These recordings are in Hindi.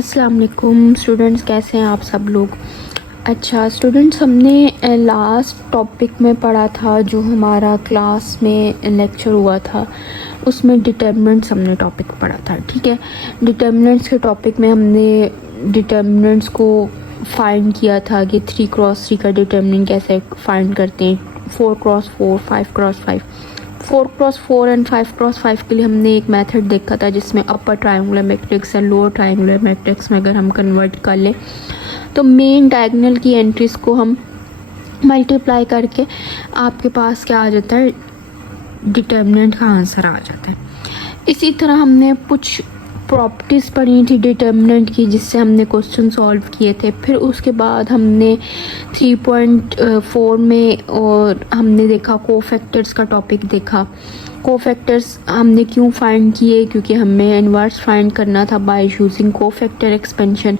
अस्सलाम वालेकुम स्टूडेंट्स, कैसे हैं आप सब लोग। अच्छा स्टूडेंट्स, हमने लास्ट टॉपिक में पढ़ा था जो हमारा क्लास में लेक्चर हुआ था, उसमें डिटर्मिनेंट्स हमने टॉपिक पढ़ा था। ठीक है, डिटर्मिनेंट्स के टॉपिक में हमने डिटर्मिनेंट्स को फाइंड किया था कि 3x3 का डिटर्मिनेंट कैसे फाइंड करते हैं, 4x4, 5x5। 4x4 and 5x5 के लिए हमने एक मेथड देखा था जिसमें upper triangular matrix and lower triangular matrix में अगर हम कन्वर्ट कर लें तो मेन डायगोनल की एंट्रीज को हम मल्टीप्लाई करके आपके पास क्या आ जाता है, डिटर्मिनेंट का आंसर आ जाता है। इसी तरह हमने कुछ प्रॉपर्टीज़ पढ़ी थी डिटर्मिनेंट की जिससे हमने क्वेश्चन सॉल्व किए थे। फिर उसके बाद हमने 3.4 में और हमने देखा कोफैक्टर्स का टॉपिक देखा। कोफैक्टर्स हमने क्यों फाइंड किए, क्योंकि हमें इन्वर्स फाइंड करना था बाय यूजिंग कोफैक्टर एक्सपेंशन।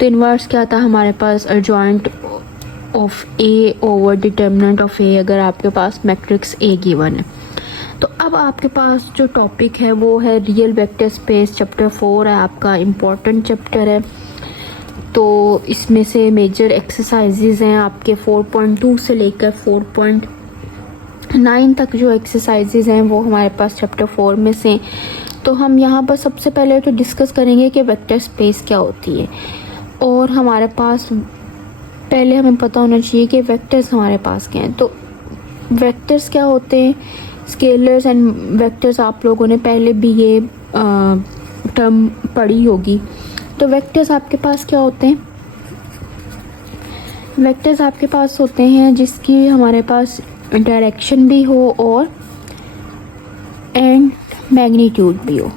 तो इन्वर्स क्या था, हमारे पास adjoint of A over determinant of A, अगर आपके पास मैट्रिक्स ए गिवन है। तो अब आपके पास जो टॉपिक है वो है रियल वेक्टर स्पेस, चैप्टर 4 है आपका, इम्पॉर्टेंट चैप्टर है। तो इसमें से मेजर एक्सरसाइजेज हैं आपके 4.2 से लेकर 4.9 तक जो एक्सरसाइजेज हैं वो हमारे पास चैप्टर 4 में से। तो हम यहाँ पर सबसे पहले तो डिस्कस करेंगे कि वेक्टर स्पेस क्या होती है, और हमारे पास पहले हमें पता होना चाहिए कि वेक्टर्स हमारे पास क्या हैं। तो वेक्टर्स क्या होते हैं, स्केलर्स एंड वेक्टर्स, आप लोगों ने पहले भी ये टर्म पढ़ी होगी। तो वेक्टर्स आपके पास क्या होते हैं, वेक्टर्स आपके पास होते हैं जिसकी हमारे पास डायरेक्शन भी हो और एंड मैग्नीट्यूड भी हो,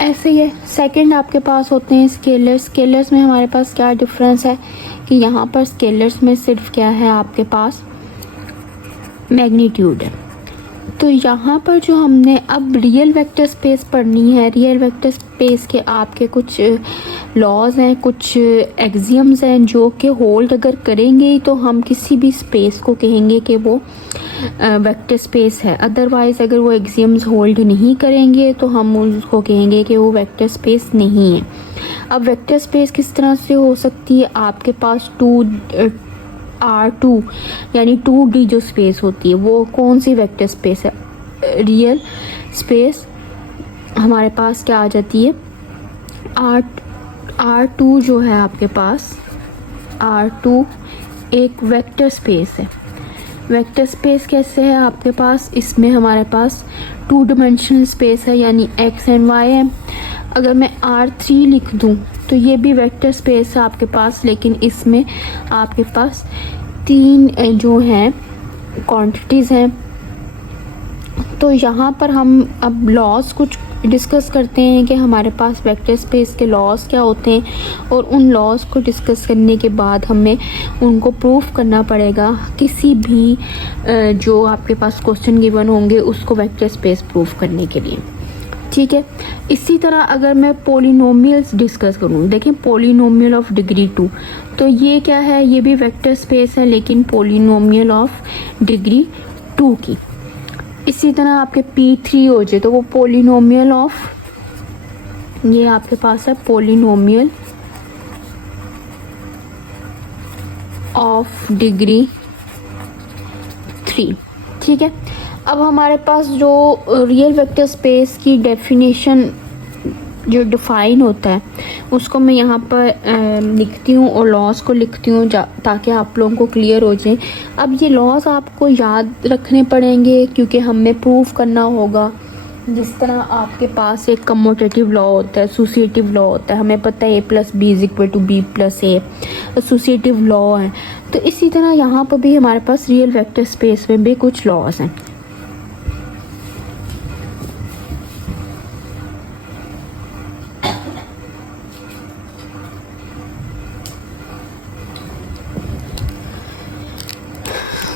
ऐसे ही। सेकंड आपके पास होते हैं स्केलर्स। स्केलर्स में हमारे पास क्या डिफरेंस है कि यहाँ पर स्केलर्स में सिर्फ क्या है, आपके पास मैग्नीट्यूड है। तो यहाँ पर जो हमने अब रियल वेक्टर स्पेस पढ़नी है, रियल वेक्टर स्पेस के आपके कुछ लॉज हैं, कुछ एक्सियम्स हैं जो कि होल्ड अगर करेंगे तो हम किसी भी स्पेस को कहेंगे कि वो वेक्टर स्पेस है। अदरवाइज़ अगर वो एक्सियम्स होल्ड नहीं करेंगे तो हम उसको कहेंगे कि वो वेक्टर स्पेस नहीं है। अब वेक्टर स्पेस किस तरह से हो सकती है, आपके पास R2 यानी 2D जो स्पेस होती है वो कौन सी वेक्टर स्पेस है, रियल स्पेस हमारे पास क्या आ जाती है, R2 जो है आपके पास, R2 एक वेक्टर स्पेस है। वेक्टर स्पेस कैसे है आपके पास, इसमें हमारे पास 2 डायमेंशनल स्पेस है यानी x एंड y है। अगर मैं R3 लिख दूं तो ये भी वेक्टर स्पेस है आपके पास, लेकिन इसमें आपके पास 3 जो हैं क्वांटिटीज़ हैं। तो यहाँ पर हम अब लॉज कुछ डिस्कस करते हैं कि हमारे पास वेक्टर स्पेस के लॉज क्या होते हैं, और उन लॉज को डिस्कस करने के बाद हमें उनको प्रूफ करना पड़ेगा किसी भी जो आपके पास क्वेश्चन गिवन होंगे उसको वेक्टर स्पेस प्रूफ करने के लिए। ठीक है, इसी तरह अगर मैं पोलिनोमियल्स डिस्कस करूँ, देखिए पोलिनोमियल ऑफ डिग्री 2, तो ये क्या है, ये भी वेक्टर स्पेस है लेकिन पोलिनोमियल ऑफ डिग्री 2 की। इसी तरह आपके P3 हो जाए तो वो पोलिनोमियल ऑफ, ये आपके पास है पोलिनोमियल ऑफ डिग्री 3। ठीक है, अब हमारे पास जो रियल वेक्टर स्पेस की डेफिनेशन जो डिफाइन होता है उसको मैं यहाँ पर लिखती हूँ और लॉज को लिखती हूँ ताकि आप लोगों को क्लियर हो जाए। अब ये लॉज आपको याद रखने पड़ेंगे क्योंकि हमें प्रूफ करना होगा। जिस तरह आपके पास एक कम्यूटेटिव लॉ होता है, एसोसिएटिव लॉ होता है, हमें पता है A + B = B+A, associative law है। तो इसी तरह यहाँ पर भी हमारे पास रियल वेक्टर स्पेस में भी कुछ लॉज हैं।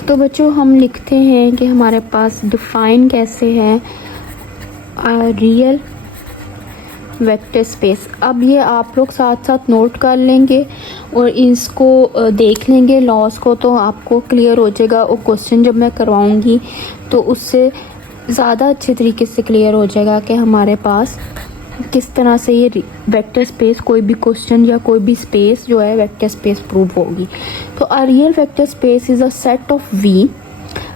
तो बच्चों हम लिखते हैं कि हमारे पास डिफाइन कैसे है रियल वेक्टर स्पेस। अब ये आप लोग साथ साथ नोट कर लेंगे और इसको देख लेंगे लॉस को, तो आपको क्लियर हो जाएगा। और क्वेश्चन जब मैं करवाऊंगी तो उससे ज़्यादा अच्छे तरीके से क्लियर हो जाएगा कि हमारे पास किस तरह से ये वेक्टर स्पेस, कोई भी क्वेश्चन या कोई भी स्पेस जो है वेक्टर स्पेस प्रूव होगी। तो a real vector space is a set of V.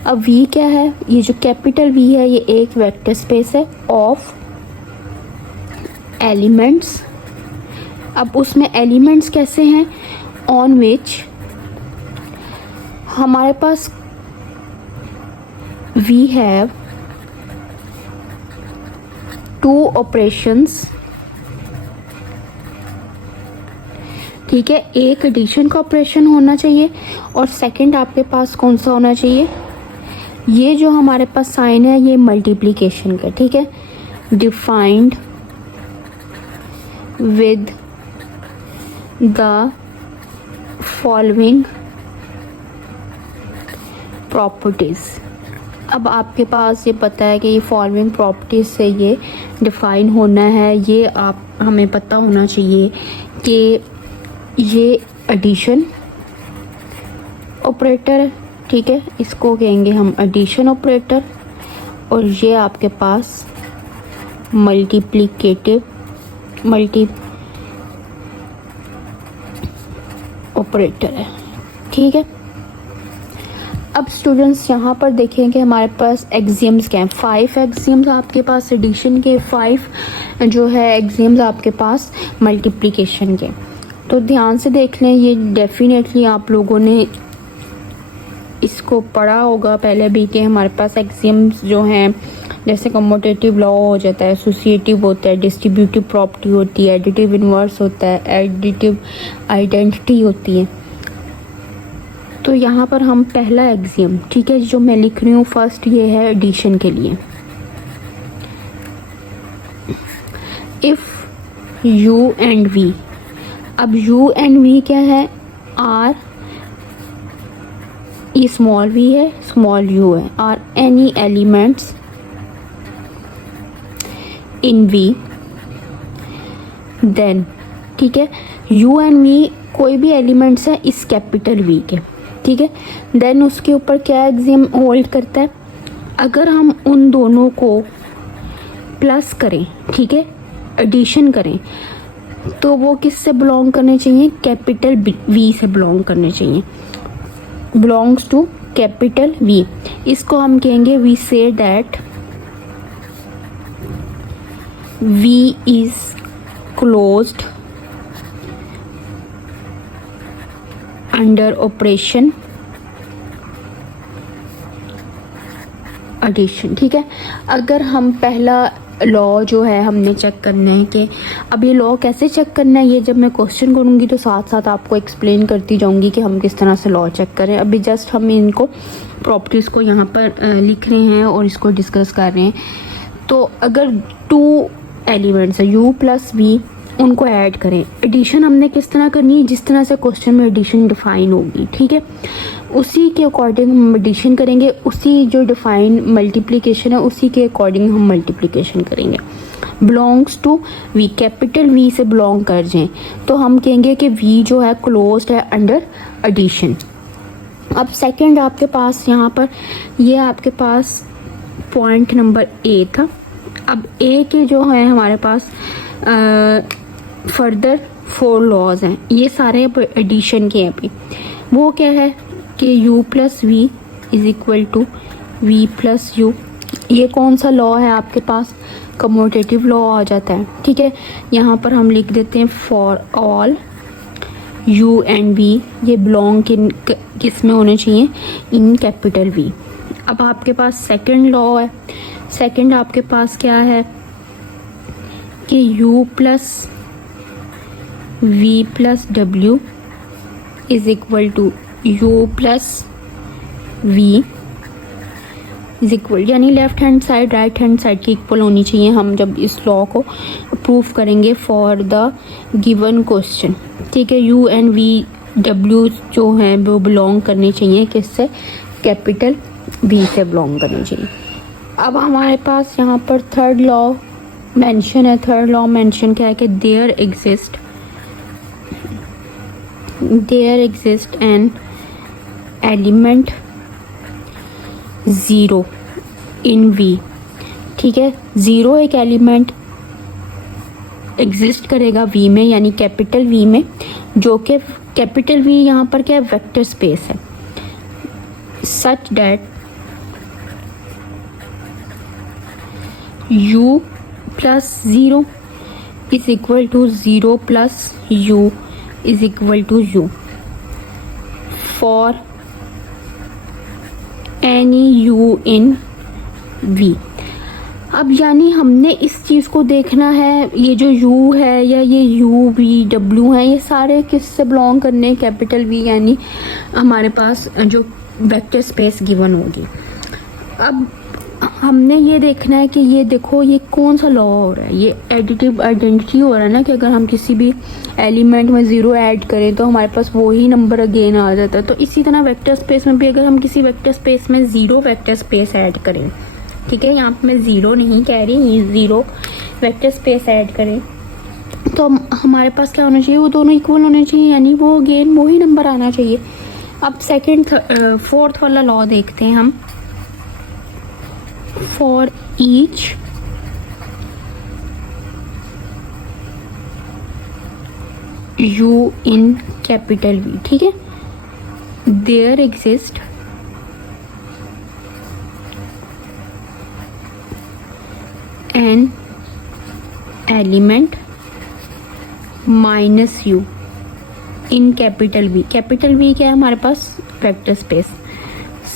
अब वी क्या है, ये जो कैपिटल वी है ये एक वेक्टर स्पेस है ऑफ एलिमेंट्स। अब उसमें एलिमेंट्स कैसे हैं, ऑन विच हमारे पास वी हैव टू ऑपरेशंस, ठीक है। एक एडिशन का ऑपरेशन होना चाहिए और सेकंड आपके पास कौन सा होना चाहिए, ये जो हमारे पास साइन है ये मल्टीप्लिकेशन का, ठीक है। Defined with the following properties. अब आपके पास ये पता है कि ये फॉलोइंग प्रॉपर्टीज से ये डिफाइन होना है, ये आप हमें पता होना चाहिए कि ये एडिशन ऑपरेटर है, ठीक है, इसको कहेंगे हम एडिशन ऑपरेटर। और ये आपके पास मल्टी ऑपरेटर है, ठीक है। अब स्टूडेंट्स यहाँ पर देखेंगे हमारे पास एक्सियम्स क्या हैं, 5 एक्सियम्स आपके पास एडिशन के, 5 जो है एक्सियम्स आपके पास मल्टीप्लिकेशन के। तो ध्यान से देख लें, ये डेफिनेटली आप लोगों ने इसको पढ़ा होगा पहले भी कि हमारे पास एक्सियम्स जो हैं जैसे कम्यूटेटिव लॉ हो जाता है, एसोसिएटिव होता है, डिस्ट्रीब्यूटिव प्रॉपर्टी होती है, एडिटिव इन्वर्स होता है, एडिटिव आइडेंटिटी होती है। तो यहाँ पर हम पहला एक्सियम, ठीक है, जो मैं लिख रही हूँ फर्स्ट, ये है एडिशन के लिए। इफ यू एंड वी, अब यू एंड वी क्या है, आर, ये स्मॉल वी है, स्मॉल यू है, are any elements in V, then, ठीक है, यू एंड वी कोई भी एलिमेंट्स है इस कैपिटल वी के, ठीक है। देन उसके ऊपर क्या एक्सियम होल्ड करता है, अगर हम उन दोनों को प्लस करें, ठीक है, एडिशन करें, तो वो किससे बिलोंग करने चाहिए, कैपिटल वी से बिलोंग करने चाहिए, बिलोंग्स टू कैपिटल वी। इसको हम कहेंगे, वी से that V is closed under operation addition, ठीक है। अगर हम पहला लॉ जो है हमने चेक करना है कि अब ये लॉ कैसे चेक करना है, ये जब मैं क्वेश्चन करूँगी तो साथ साथ आपको एक्सप्लेन करती जाऊँगी कि हम किस तरह से लॉ चेक करें। अभी जस्ट हम इनको प्रॉपर्टीज़ को यहाँ पर लिख रहे हैं और इसको डिस्कस कर रहे हैं। तो अगर 2 एलिमेंट्स है u प्लस वी, उनको ऐड करें, एडिशन हमने किस तरह करनी है, जिस तरह से क्वेश्चन में एडिशन डिफाइन होगी, ठीक है, उसी के अकॉर्डिंग हम एडिशन करेंगे, उसी जो डिफाइन मल्टीप्लिकेशन है उसी के अकॉर्डिंग हम मल्टीप्लिकेशन करेंगे। Belongs to V, capital V से बिलोंग कर जाएं तो हम कहेंगे कि वी जो है क्लोज्ड है अंडर एडिशन। अब सेकंड आपके पास यहाँ पर ये आपके पास पॉइंट नंबर ए था। अब ए के जो है हमारे पास फर्दर 4 लॉज हैं, ये सारे एडिशन के हैं। अभी वो क्या है कि u plus V is equal to V plus U, ये कौन सा लॉ है आपके पास, कम्यूटेटिव लॉ आ जाता है, ठीक है। यहाँ पर हम लिख देते हैं for all u and v, ये बिलोंग किस में होने चाहिए, इन कैपिटल V। अब आपके पास सेकंड लॉ है, सेकंड आपके पास क्या है कि u plus V plus W is equal to U plus V is equal, यानी left hand side right hand side की इक्वल होनी चाहिए हम जब इस लॉ को प्रूफ करेंगे फॉर द गिवन क्वेश्चन, ठीक है। यू एंड वी डब्ल्यू जो हैं वो बिलोंग करने चाहिए किससे, कैपिटल वी से बिलोंग करने चाहिए। अब हमारे पास यहाँ पर थर्ड लॉ मेंशन है, थर्ड लॉ मेंशन क्या है कि there exist an element 0 in V, ठीक है। 0 एक एलिमेंट एग्जिस्ट करेगा वी में, यानी कैपिटल वी में, जो कि कैपिटल वी यहाँ पर क्या है, वेक्टर स्पेस है, such that u plus 0 is equal to 0 plus u is equal to u for any u in v। अब यानी हमने इस चीज़ को देखना है, ये जो u है या ये u v w है, ये सारे किससे बिलोंग करने हैं, कैपिटल v, यानी हमारे पास जो वेक्टर स्पेस गिवन होगी। अब हमने ये देखना है कि ये देखो ये कौन सा लॉ हो रहा है, ये एडिटिव आइडेंटिटी हो रहा है ना, कि अगर हम किसी भी एलिमेंट में 0 ऐड करें तो हमारे पास वही नंबर अगेन आ जाता है। तो इसी तरह वेक्टर स्पेस में भी अगर हम किसी वेक्टर स्पेस में 0 वेक्टर स्पेस ऐड करें, ठीक है, यहाँ पे मैं 0 नहीं कह रही, 0 वेक्टर स्पेस ऐड करें तो हमारे पास क्या होना चाहिए, वो दोनों इक्वल होने चाहिए, यानी वो अगेन वही नंबर आना चाहिए। अब फोर्थ वाला लॉ देखते हैं हम। For each u in capital V, ठीक है, there exist an element minus u in capital V। Capital V क्या है हमारे पास, vector space,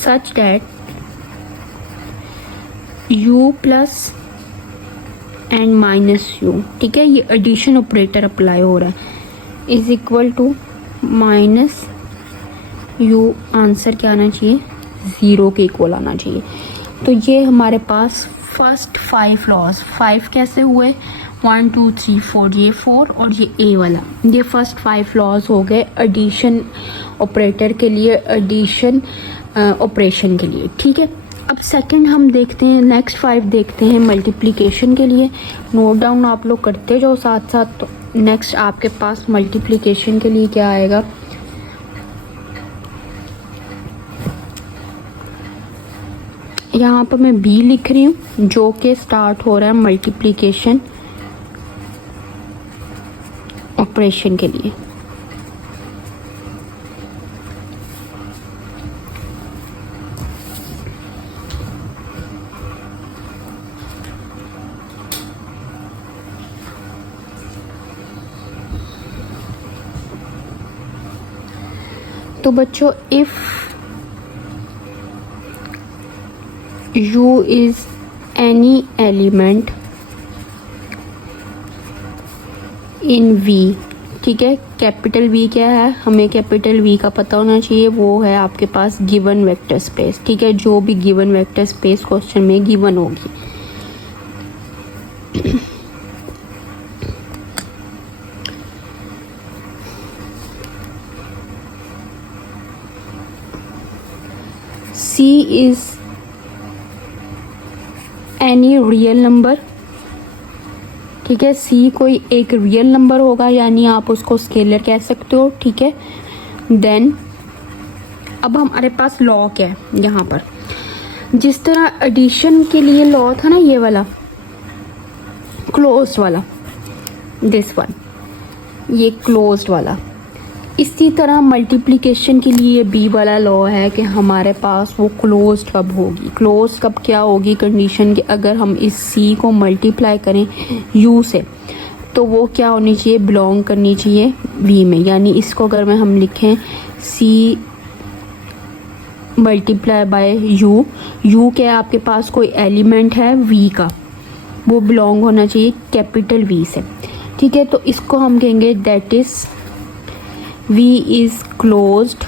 such that u plus and minus u, ठीक है, ये एडिशन ऑपरेटर अप्लाई हो रहा है, is equal to minus u। Answer क्या आना चाहिए, 0 के इक्वल आना चाहिए। तो ये हमारे पास फर्स्ट 5 लॉज, 5 कैसे हुए, 1 2 3 4, ये 4 और ये ए वाला, ये फर्स्ट 5 लॉज हो गए एडिशन ऑपरेटर के लिए, एडिशन ऑपरेशन के लिए, ठीक है। अब सेकंड हम देखते हैं, नेक्स्ट 5 देखते हैं मल्टीप्लिकेशन के लिए। नोट डाउन आप लोग करते जाओ साथ साथ। तो नेक्स्ट आपके पास मल्टीप्लिकेशन के लिए क्या आएगा, यहाँ पर मैं बी लिख रही हूँ जो कि स्टार्ट हो रहा है मल्टीप्लिकेशन ऑपरेशन के लिए। तो बच्चों, if u is any element in v, ठीक है, कैपिटल V क्या है, हमें कैपिटल V का पता होना चाहिए, वो है आपके पास गिवन वेक्टर स्पेस, ठीक है, जो भी गिवन वेक्टर स्पेस क्वेश्चन में गिवन होगी। C is any real number, ठीक है, सी कोई एक रियल नंबर होगा, यानी आप उसको स्केलर कह सकते हो, ठीक है। देन अब हमारे पास लॉ क्या है, यहाँ पर जिस तरह एडिशन के लिए लॉ था ना ये वाला क्लोज्ड वाला, दिस वन, ये क्लोज्ड वाला, इसी तरह मल्टीप्लिकेशन के लिए बी वाला लॉ है कि हमारे पास वो क्लोज्ड कब होगी। क्लोज्ड कब क्या होगी, कंडीशन कि अगर हम इस सी को मल्टीप्लाई करें यू से तो वो क्या होनी चाहिए, बिलोंग करनी चाहिए वी में, यानी इसको अगर मैं हम लिखें C multiply by you, you क्या आपके पास कोई एलिमेंट है वी का, वो बिलोंग होना चाहिए कैपिटल वी से, ठीक है। तो इसको हम कहेंगे that is V is closed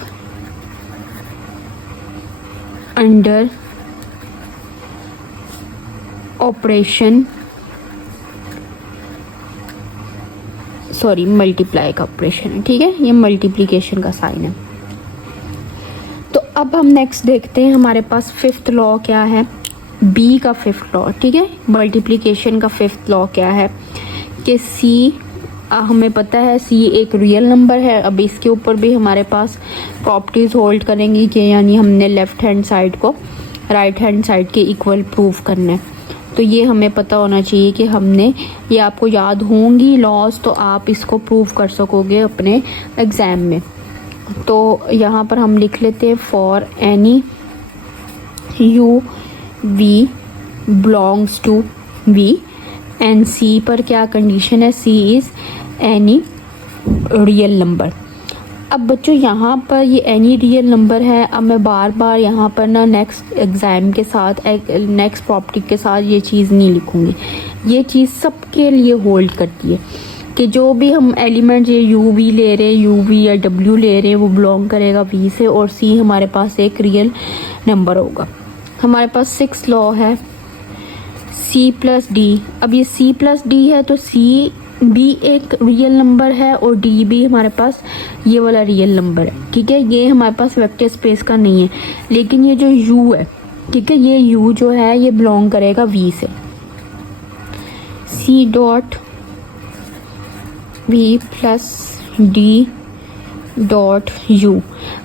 under operation, sorry multiply का ऑपरेशन है, ठीक है, ये मल्टीप्लिकेशन का साइन है। तो अब हम नेक्स्ट देखते हैं, हमारे पास फिफ्थ लॉ क्या है, B का फिफ्थ लॉ, ठीक है, मल्टीप्लिकेशन का फिफ्थ लॉ क्या है कि C, हमें पता है C एक रियल नंबर है। अब इसके ऊपर भी हमारे पास प्रॉपर्टीज होल्ड करेंगी कि यानी हमने लेफ्ट हैंड साइड को राइट हैंड साइड के इक्वल प्रूव करना है। तो ये हमें पता होना चाहिए कि हमने, ये आपको याद होंगी लॉज, तो आप इसको प्रूव कर सकोगे अपने एग्ज़ाम में। तो यहाँ पर हम लिख लेते हैं for any U V belongs to V, and C पर क्या कंडीशन है, C is any real number. अब बच्चों यहाँ पर ये एनी रियल नंबर है। अब मैं बार बार यहाँ पर ना नेक्स्ट एग्ज़ाम के साथ, नेक्स्ट प्रॉपर्टी के साथ ये चीज़ नहीं लिखूँगी। ये चीज़ सबके लिए होल्ड करती है कि जो भी हम एलिमेंट ये यू वी ले रहे हैं, यू वी या डब्ल्यू ले रहे हैं, वो बिलोंग करेगा वी से, और सी हमारे पास एक रियल नंबर होगा। हमारे पास 6 लॉ है सी प्लस डी। अब ये सी प्लस डी है तो सी भी एक रियल नंबर है और डी भी हमारे पास ये वाला रियल नंबर है, ठीक है। ये हमारे पास वेक्टर स्पेस का नहीं है, लेकिन ये जो यू है, ठीक है, ये यू जो है ये बिलोंग करेगा वी से। C dot V plus D dot U.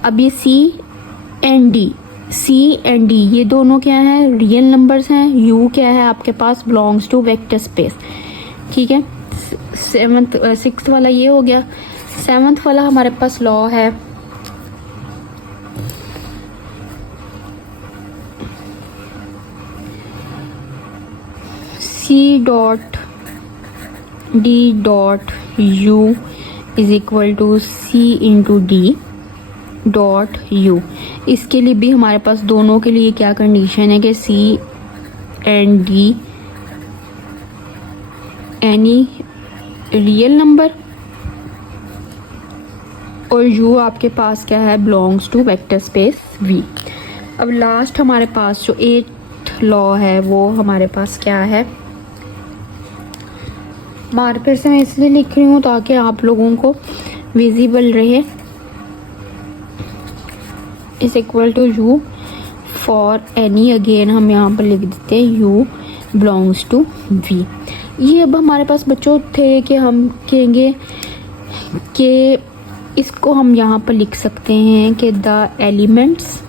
अब ये सी एंड डी ये दोनों क्या है, रियल नंबर्स हैं। यू क्या है आपके पास, बिलोंग्स टू वेक्टर स्पेस, ठीक है। 6th वाला ये हो गया। 7th वाला हमारे पास लॉ है C dot D dot U is equal to C into D dot U. इसके लिए भी हमारे पास दोनों के लिए क्या कंडीशन है कि C and D any real number, और यू आपके पास क्या है, belongs to vector space V. अब लास्ट हमारे पास जो 8th लॉ है वो हमारे पास क्या है, मार्कर से मैं इसलिए लिख रही हूँ ताकि आप लोगों को विजिबल रहे। Is equal to U for any, again हम यहाँ पर लिख देते हैं यू बिलोंग्स टू वी। ये अब हमारे पास बच्चों थे कि हम कहेंगे कि इसको हम यहाँ पर लिख सकते हैं कि द एलिमेंट्स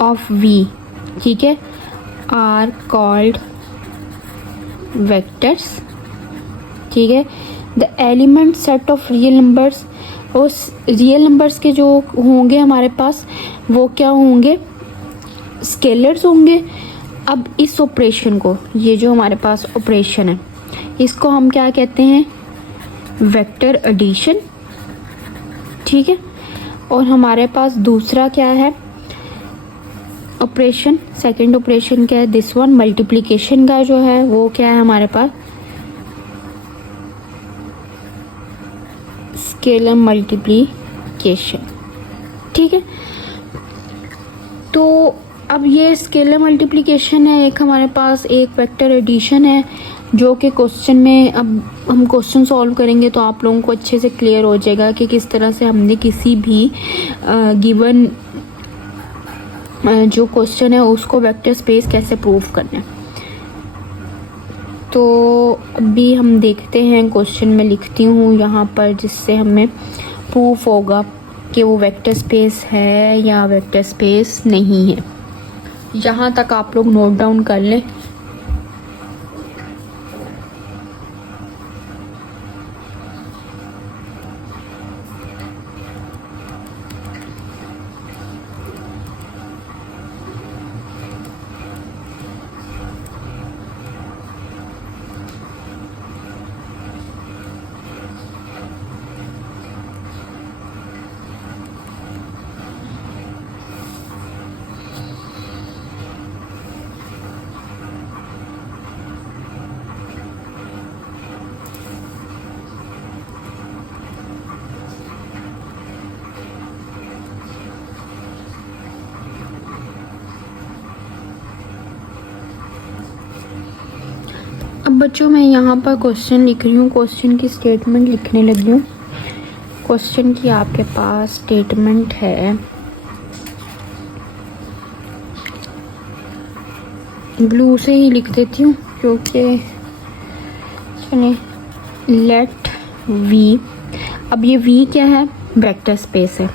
ऑफ वी, ठीक है, आर कॉल्ड वेक्टर्स, ठीक है। The element set of real numbers, उस रियल नंबर्स के जो होंगे हमारे पास वो क्या होंगे, स्केलर्स होंगे। अब इस ऑपरेशन को, ये जो हमारे पास ऑपरेशन है, इसको हम क्या कहते हैं, वेक्टर एडिशन, ठीक है। और हमारे पास दूसरा क्या है ऑपरेशन, सेकंड ऑपरेशन क्या है, दिस वन मल्टीप्लिकेशन का जो है वो क्या है हमारे पास, स्केलर मल्टीप्लिकेशन, ठीक है। तो अब ये स्केलर मल्टीप्लिकेशन है एक हमारे पास, एक वेक्टर एडिशन है, जो कि क्वेश्चन में अब हम क्वेश्चन सॉल्व करेंगे तो आप लोगों को अच्छे से क्लियर हो जाएगा कि किस तरह से हमने किसी भी गिवन जो क्वेश्चन है उसको वेक्टर स्पेस कैसे प्रूव करना है। तो अभी हम देखते हैं, क्वेश्चन में लिखती हूँ यहाँ पर, जिससे हमें प्रूफ होगा कि वो वेक्टर स्पेस है या वेक्टर स्पेस नहीं है। यहाँ तक आप लोग नोट डाउन कर लें। अब बच्चों मैं यहाँ पर क्वेश्चन लिख रही हूँ, क्वेश्चन की स्टेटमेंट लिखने लगी हूँ। क्वेश्चन की आपके पास स्टेटमेंट है, ब्लू से ही लिख देती हूँ क्योंकि चलिए, लेट वी, अब ये वी क्या है, वेक्टर स्पेस है।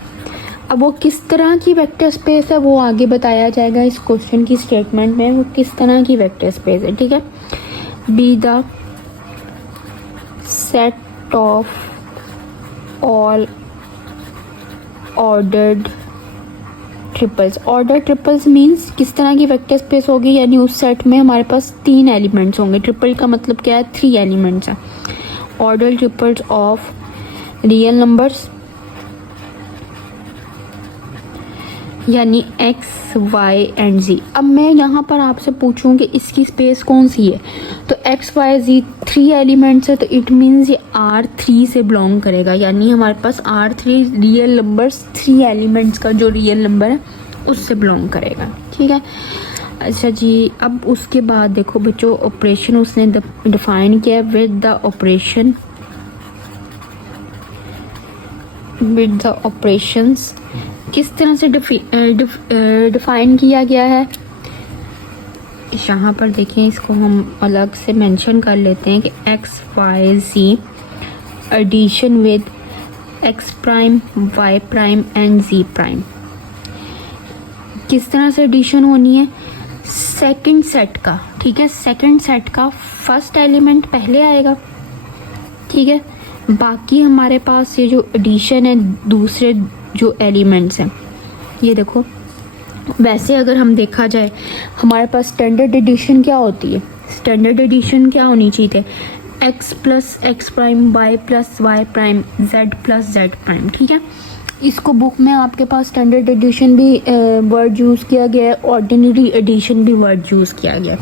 अब वो किस तरह की वेक्टर स्पेस है वो आगे बताया जाएगा इस क्वेश्चन की स्टेटमेंट में, वो किस तरह की वेक्टर स्पेस है, ठीक है। B the set of all ordered triples. Order triples means किस तरह की वेक्टर स्पेस होगी, यानी उस सेट में हमारे पास 3 एलिमेंट्स होंगे। ट्रिपल का मतलब क्या है, 3 एलिमेंट्स हैं। Order triples of real numbers यानी x, y एंड z। अब मैं यहाँ पर आपसे पूछूं कि इसकी स्पेस कौन सी है, तो x, y, z 3 एलिमेंट्स है, तो इट मीन्स ये R3 से बिलोंग करेगा, यानी हमारे पास R3 रियल नंबर्स 3 एलिमेंट्स का जो रियल नंबर है उससे बिलोंग करेगा, ठीक है। अच्छा जी, अब उसके बाद देखो बच्चों, ऑपरेशन उसने डिफाइन किया विद द ऑपरेशंस। किस तरह से डिफाइन किया गया है, यहाँ पर देखिए, इसको हम अलग से मेंशन कर लेते हैं कि x, y, z addition with x prime, y prime and z prime. किस तरह से एडिशन होनी है, सेकंड सेट का, ठीक है। सेकंड सेट का फर्स्ट एलिमेंट पहले आएगा, ठीक है। बाकी हमारे पास ये जो एडिशन है दूसरे जो एलिमेंट्स हैं, ये देखो, वैसे अगर हम देखा जाए हमारे पास स्टैंडर्ड एडिशन क्या होती है, स्टैंडर्ड एडिशन क्या होनी चाहिए, x plus x prime, y plus Y prime, z plus Z prime, ठीक है। इसको बुक में आपके पास स्टैंडर्ड एडिशन भी वर्ड यूज़ किया गया है, ऑर्डिनरी एडिशन भी वर्ड यूज़ किया गया है,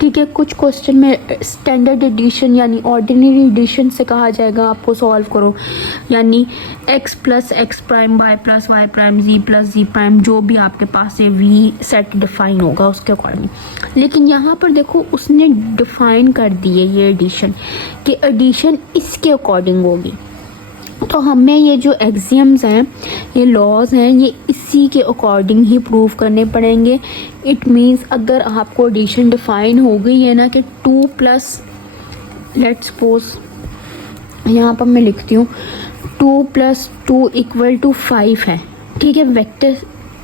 ठीक है। कुछ क्वेश्चन में स्टैंडर्ड एडिशन यानी ऑर्डिनरी एडिशन से कहा जाएगा आपको सॉल्व करो, यानी x plus x prime, y plus Y prime, z plus z prime, जो भी आपके पास ये v सेट डिफाइन होगा उसके अकॉर्डिंग। लेकिन यहाँ पर देखो उसने डिफाइन कर दी है ये एडिशन, कि एडिशन इसके अकॉर्डिंग होगी। तो हमें ये जो एक्सियम्स हैं, ये लॉज हैं, ये इसी के अकॉर्डिंग ही प्रूव करने पड़ेंगे। इट मीन्स अगर आपको एडिशन डिफाइन हो गई है ना कि 2 प्लस, लेट्स सपोज यहाँ पर मैं लिखती हूँ 2 + 2 = 5 है, ठीक है। वेक्टर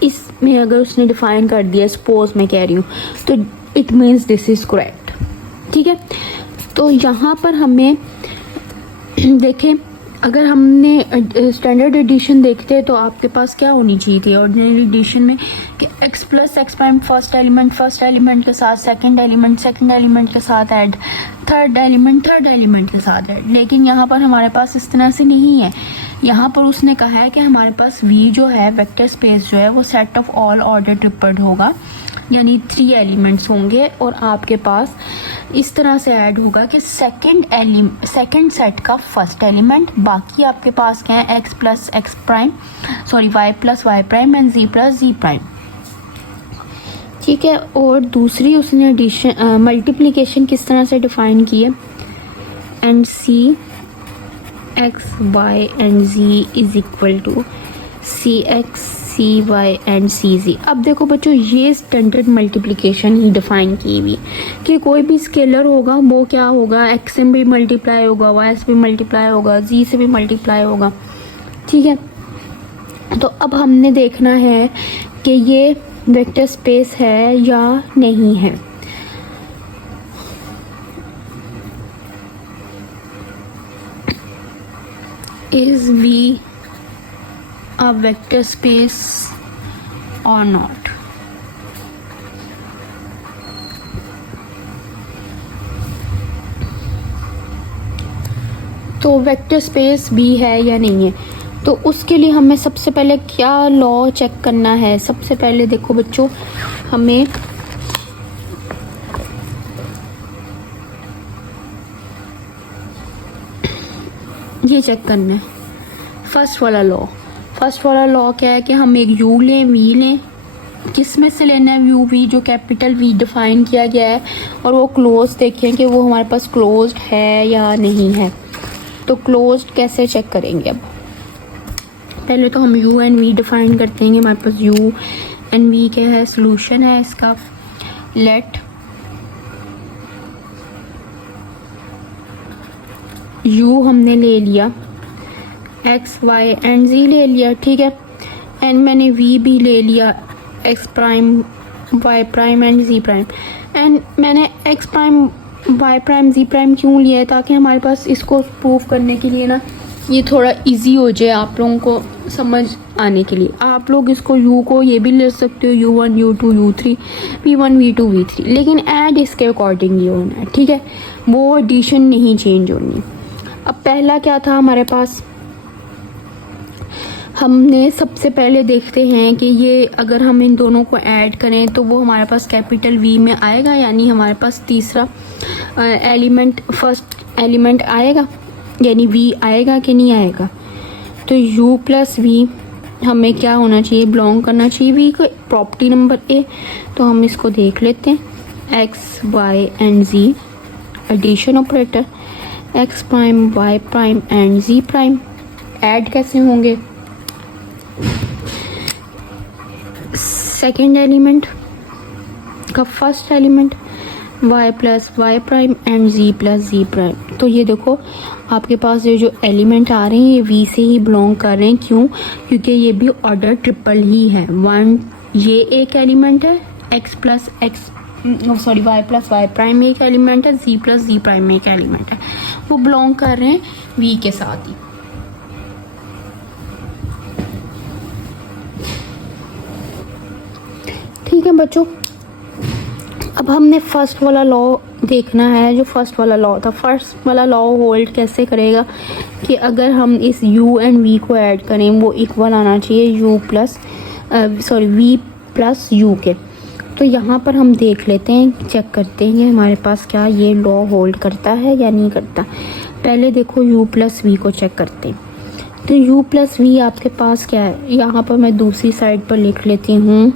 इसमें अगर उसने डिफाइन कर दिया, सपोज मैं कह रही हूँ, तो it means this is correct, ठीक है। तो यहाँ पर हमें देखें, अगर हमने स्टैंडर्ड एडिशन देखते हैं तो आपके पास क्या होनी चाहिए थी ऑर्डिनरी एडिशन में, कि x plus ex prime first element के साथ, सेकंड एलिमेंट के साथ ऐड, थर्ड एलिमेंट के साथ ऐड। लेकिन यहाँ पर हमारे पास इस तरह से नहीं है। यहाँ पर उसने कहा है कि हमारे पास v जो है वेक्टर स्पेस जो है वो set of all order tripled होगा, यानी 3 एलिमेंट्स होंगे, और आपके पास इस तरह से ऐड होगा कि सेकंड सेट का फर्स्ट एलिमेंट, बाकी आपके पास क्या है x plus x prime, y plus Y prime and z plus z prime, ठीक है। और दूसरी उसने एडिशन मल्टीप्लिकेशन किस तरह से डिफाइन की है, and C x y and z is equal to C x C Y and C Z. अब देखो बच्चों, ये स्टैंडर्ड मल्टीप्लिकेशन ही डिफाइन की हुई कि कोई भी स्केलर होगा वो क्या होगा, x से भी मल्टीप्लाई होगा, y से भी मल्टीप्लाई होगा, z से भी मल्टीप्लाई होगा, ठीक है। तो अब हमने देखना है कि ये वेक्टर स्पेस है या नहीं है। Is V a vector space or not? तो वेक्टर स्पेस भी है या नहीं है, तो उसके लिए हमें सबसे पहले क्या लॉ चेक करना है। सबसे पहले देखो बच्चों, हमें ये चेक करना है फर्स्ट वाला लॉ क्या है कि हम एक u लें, v लें, किस में से लेना है u v, जो कैपिटल V डिफाइन किया गया है, और वो क्लोज देखें कि वो हमारे पास क्लोज्ड है या नहीं है। तो क्लोज्ड कैसे चेक करेंगे, अब पहले तो हम u एंड v डिफाइन करते हैं। हमारे पास u एंड v क्या है, सोल्यूशन है इसका। लेट u हमने ले लिया, x y एंड z ले लिया, ठीक है। एंड मैंने v भी ले लिया, x prime y prime and z prime. And मैंने x prime y prime z prime क्यों लिया है, ताकि हमारे पास इसको प्रूव करने के लिए ना ये थोड़ा इजी हो जाए आप लोगों को समझ आने के लिए। आप लोग इसको u को ये भी ले सकते हो, u1 u2 u3 v1 v2 v3, लेकिन ऐड इसके अकॉर्डिंग ये होना है, ठीक है, वो एडिशन नहीं चेंज होनी। अब पहला क्या था हमारे पास, हमने सबसे पहले देखते हैं कि ये अगर हम इन दोनों को ऐड करें तो वो हमारे पास कैपिटल V में आएगा, यानी हमारे पास तीसरा एलिमेंट, फर्स्ट एलिमेंट आएगा, यानी V आएगा कि नहीं आएगा। तो U प्लस V हमें क्या होना चाहिए, बिलोंग करना चाहिए V को, प्रॉपर्टी नंबर A। तो हम इसको देख लेते हैं, x y and z addition operator, x prime y prime and z prime add कैसे होंगे, सेकेंड एलिमेंट का first element y plus Y prime and z plus z prime. तो ये देखो आपके पास ये जो एलिमेंट आ रहे हैं ये v से ही बिलोंग कर रहे हैं, क्यों, क्योंकि ये भी ऑर्डर ट्रिपल ही है। वन ये एक एलिमेंट है, x plus x sorry y plus Y prime एक एलिमेंट है, z प्लस z प्राइम एक एलिमेंट है, वो बिलोंग कर रहे हैं v के साथ ही। ठीक है बच्चों, अब हमने फर्स्ट वाला लॉ देखना है। जो फर्स्ट वाला लॉ था, फर्स्ट वाला लॉ होल्ड कैसे करेगा कि अगर हम इस u एंड v को ऐड करें वो इक्वल आना चाहिए u plus v plus u के। तो यहाँ पर हम देख लेते हैं, चेक करते हैं कि हमारे पास क्या ये लॉ होल्ड करता है या नहीं करता। पहले देखो u प्लस v को चेक करते हैं। तो u प्लस v आपके पास क्या है, यहाँ पर मैं दूसरी साइड पर लिख लेती हूँ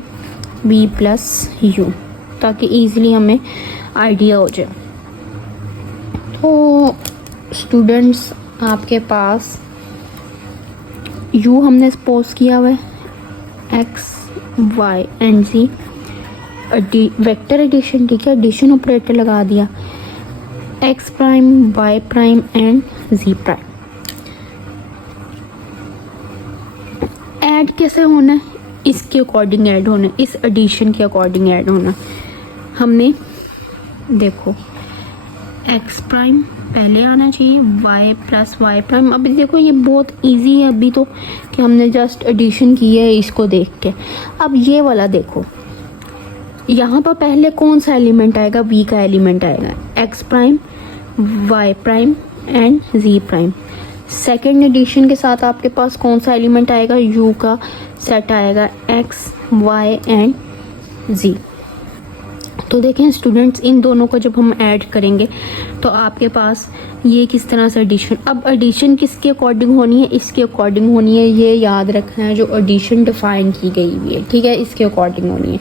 v प्लस u, ताकि ईज़िली हमें आइडिया हो जाए। तो स्टूडेंट्स आपके पास u हमने सपोज किया हुआ है, x y and z vector addition, ठीक है, एडिशन ऑपरेटर लगा दिया, x prime y prime and z prime. Add कैसे होना है, इसके अकॉर्डिंग ऐड होना, इस एडिशन के अकॉर्डिंग ऐड होना। हमने देखो x प्राइम पहले आना चाहिए, y प्लस वाई प्राइम। अभी देखो ये बहुत इजी है अभी तो, कि हमने जस्ट एडिशन की है इसको देख के। अब ये वाला देखो, यहाँ पर पहले कौन सा एलिमेंट आएगा, v का एलिमेंट आएगा, x prime y prime and z prime. Second edition के साथ आपके पास कौन सा एलिमेंट आएगा, u का सेट आएगा, x y एंड z। तो देखें स्टूडेंट्स, इन दोनों को जब हम ऐड करेंगे तो आपके पास ये किस तरह से एडिशन, अब एडिशन किसके अकॉर्डिंग होनी है, इसके अकॉर्डिंग होनी है, ये याद रखना है, जो एडिशन डिफाइन की गई हुई है, ठीक है, इसके अकॉर्डिंग होनी है।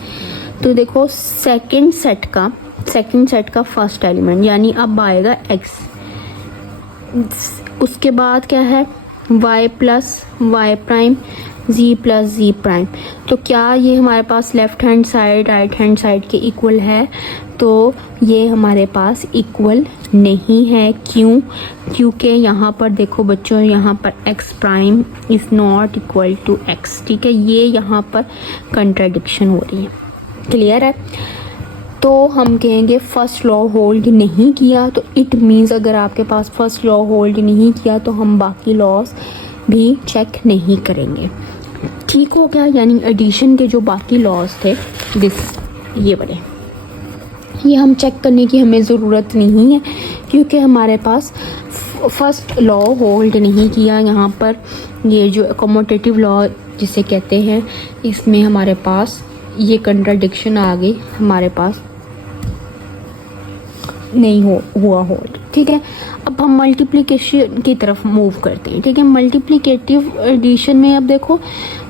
तो देखो सेकंड सेट का फर्स्ट एलिमेंट, यानी अब आएगा x, उसके बाद क्या है y plus Y prime z plus z prime. तो क्या ये हमारे पास left hand side right hand side के इक्वल है, तो ये हमारे पास इक्वल नहीं है। क्यों, क्योंकि यहाँ पर देखो बच्चों, यहाँ पर x prime is not equal to x, ठीक है, ये यहाँ पर कंट्राडिक्शन हो रही है, क्लियर है। तो हम कहेंगे फर्स्ट लॉ होल्ड नहीं किया, तो इट मीन्स अगर आपके पास फर्स्ट लॉ होल्ड नहीं किया तो हम बाकी लॉस भी चेक नहीं करेंगे, ठीक हो गया। यानी एडिशन के जो बाकी लॉस थे ये बड़े, ये हम चेक करने की हमें ज़रूरत नहीं है, क्योंकि हमारे पास फर्स्ट लॉ होल्ड नहीं किया। यहाँ पर ये जो कम्यूटेटिव लॉ जिसे कहते हैं, इसमें हमारे पास ये कंट्राडिक्शन आ गई, हमारे पास नहीं हुआ होल्ड, ठीक है। अब हम मल्टीप्लिकेशन की तरफ मूव करते हैं, ठीक है। मल्टीप्लिकेटिव एडिशन में अब देखो,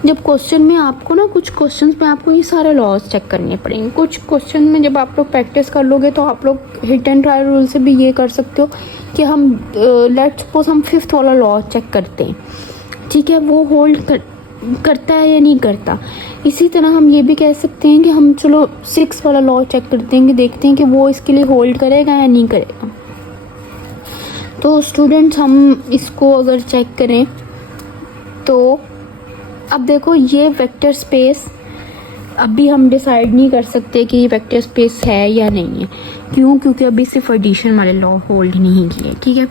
जब क्वेश्चन में आपको ना, कुछ क्वेश्चंस में आपको ये सारे लॉज चेक करने पड़ेंगे। कुछ क्वेश्चन में जब आप लोग प्रैक्टिस कर लोगे तो आप लोग हिट एंड ट्रायल रूल से भी ये कर सकते हो कि हम लेट्स सपोज हम फिफ्थ वाला लॉ चेक करते हैं, ठीक है, वो होल्ड करता है या नहीं करता। इसी तरह हम ये भी कह सकते हैं कि हम चलो 6 वाला लॉ चेक करते हैं, कि देखते हैं कि वो इसके लिए होल्ड करेगा या नहीं करेगा। तो स्टूडेंट्स हम इसको अगर चेक करें तो अब देखो ये वेक्टर स्पेस अभी हम डिसाइड नहीं कर सकते कि ये वेक्टर स्पेस है या नहीं है। क्यों? क्योंकि अभी सिर्फ एडिशन वाले लॉ होल्ड नहीं किए, ठीक है।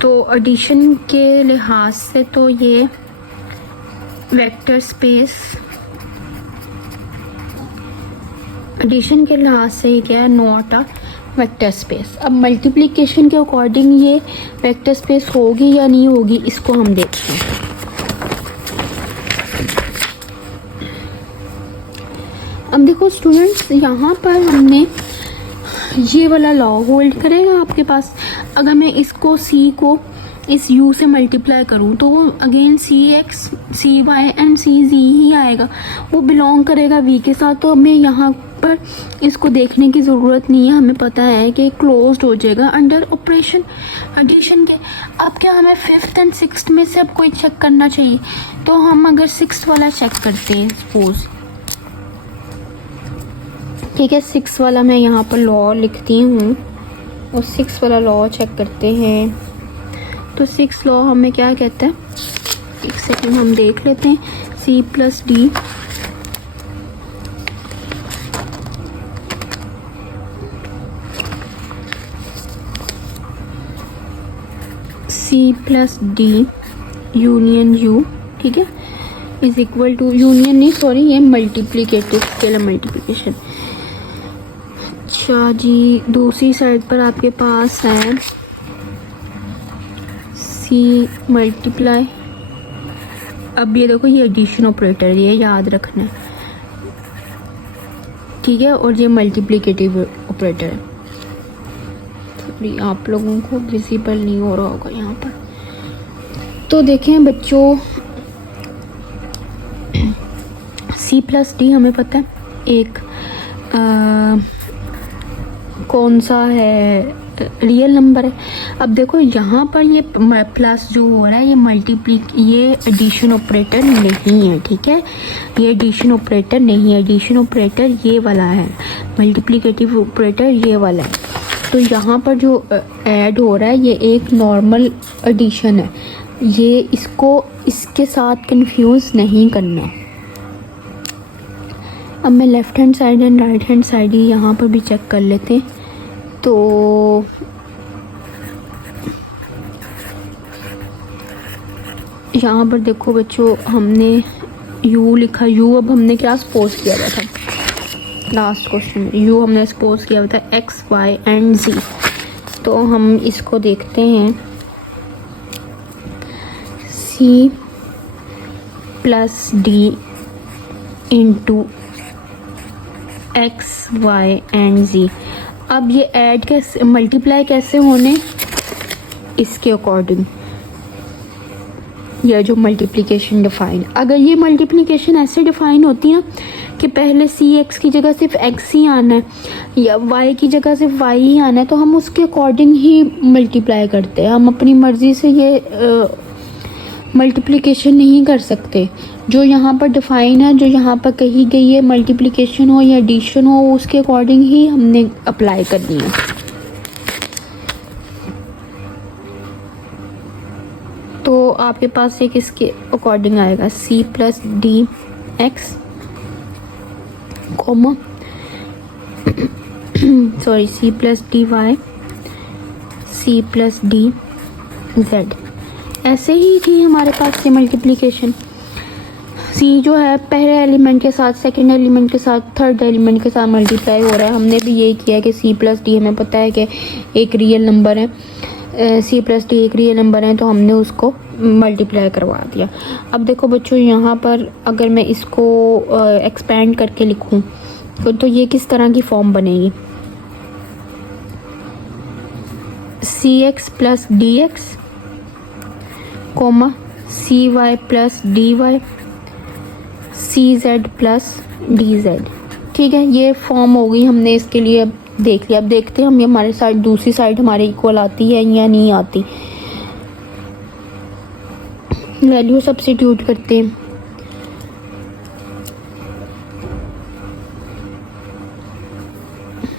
तो एडिशन के लिहाज से तो ये वेक्टर स्पेस, एडिशन के लिहाज से ये क्या है, नॉट अ वेक्टर स्पेस। अब मल्टीप्लिकेशन के अकॉर्डिंग ये वेक्टर स्पेस होगी या नहीं होगी, इसको हम देखते हैं। अब देखो स्टूडेंट्स, यहाँ पर हमने ये वाला लॉ होल्ड करेगा आपके पास। अगर मैं इसको c को इस u से मल्टीप्लाई करूँ तो वो again cx, cy and cz ही आएगा, वो बिलोंग करेगा v के साथ। तो हमें यहाँ पर इसको देखने की ज़रूरत नहीं है, हमें पता है कि क्लोज्ड हो जाएगा अंडर ऑपरेशन एडिशन के। अब क्या हमें फिफ्थ एंड सिक्स्थ में से अब कोई चेक करना चाहिए, तो हम अगर सिक्स्थ वाला चेक करते हैं सपोज, ठीक है। सिक्स वाला मैं यहाँ पर लॉ लिखती हूँ और सिक्स वाला लॉ चेक करते हैं। तो सिक्स लॉ हमें क्या कहता है, एक सेकंड हम देख लेते हैं। c plus D union u, ठीक है, इज इक्वल टू, यूनियन नहीं सॉरी, ये मल्टीप्लिकेटिव स्केलर मल्टीप्लिकेशन। अच्छा जी, दूसरी साइड पर आपके पास है c मल्टीप्लाई, अब ये देखो ये एडिशन ऑपरेटर, ये याद रखना है, ठीक है, और ये मल्टीप्लिकेटिव ऑपरेटर है। सॉरी आप लोगों को विजिबल नहीं हो रहा होगा यहाँ पर। तो देखें बच्चों, c प्लस डी हमें पता है एक कौन सा है, रियल नंबर है। अब देखो यहाँ पर ये प्लस जो हो रहा है ये एडिशन ऑपरेटर नहीं है, ठीक है, ये एडिशन ऑपरेटर नहीं है, एडिशन ऑपरेटर ये वाला है, मल्टीप्लिकेटिव ऑपरेटर ये वाला है। तो यहाँ पर जो ऐड हो रहा है ये एक नॉर्मल एडिशन है, ये इसको इसके साथ कंफ्यूज नहीं करना। अब मैं left hand side and right hand side ही यहाँ पर भी चेक कर लेते हैं। तो यहाँ पर देखो बच्चों, हमने u लिखा, u अब हमने क्या सपोज किया हुआ था लास्ट क्वेश्चन में, u हमने सपोज किया हुआ था x, y एंड z। तो हम इसको देखते हैं, c plus D into x, y and z। अब ये ऐड कैसे, मल्टीप्लाई कैसे होने, इसके अकॉर्डिंग यह जो मल्टीप्लिकेशन डिफाइन, अगर ये मल्टीप्लिकेशन ऐसे डिफाइन होती है कि पहले सी एक्स की जगह सिर्फ एक्स ही आना है या वाई की जगह सिर्फ वाई ही आना है, तो हम उसके अकॉर्डिंग ही मल्टीप्लाई करते हैं। हम अपनी मर्ज़ी से ये मल्टीप्लिकेशन नहीं कर सकते। जो यहाँ पर डिफाइन है, जो यहाँ पर कही गई है, मल्टीप्लिकेशन हो या एडिशन हो, उसके अकॉर्डिंग ही हमने अप्लाई करनी है। तो आपके पास एक इसके अकॉर्डिंग आएगा c plus D x comma sorry c plus D y, c plus D z. ऐसे ही थी हमारे पास ये मल्टीप्लिकेशन। c जो है पहले एलिमेंट के साथ, सेकंड एलिमेंट के साथ, थर्ड एलिमेंट के साथ मल्टीप्लाई हो रहा है। हमने भी यही किया कि c प्लस डी हमें पता है कि एक रियल नंबर है, c प्लस डी एक रियल नंबर है, तो हमने उसको मल्टीप्लाई करवा दिया। अब देखो बच्चों, यहाँ पर अगर मैं इसको एक्सपेंड करके लिखूँ तो ये किस तरह की फॉर्म बनेगी, C X plus D X comma C Y plus D Y, C Z plus D Z. ठीक है, ये फॉर्म हो गई, हमने इसके लिए अब देख लिया। अब देखते हैं हम ये हमारे साइड, दूसरी साइड हमारे इक्वल आती है या नहीं आती। वैल्यू सब्स्टिट्यूट करते हैं।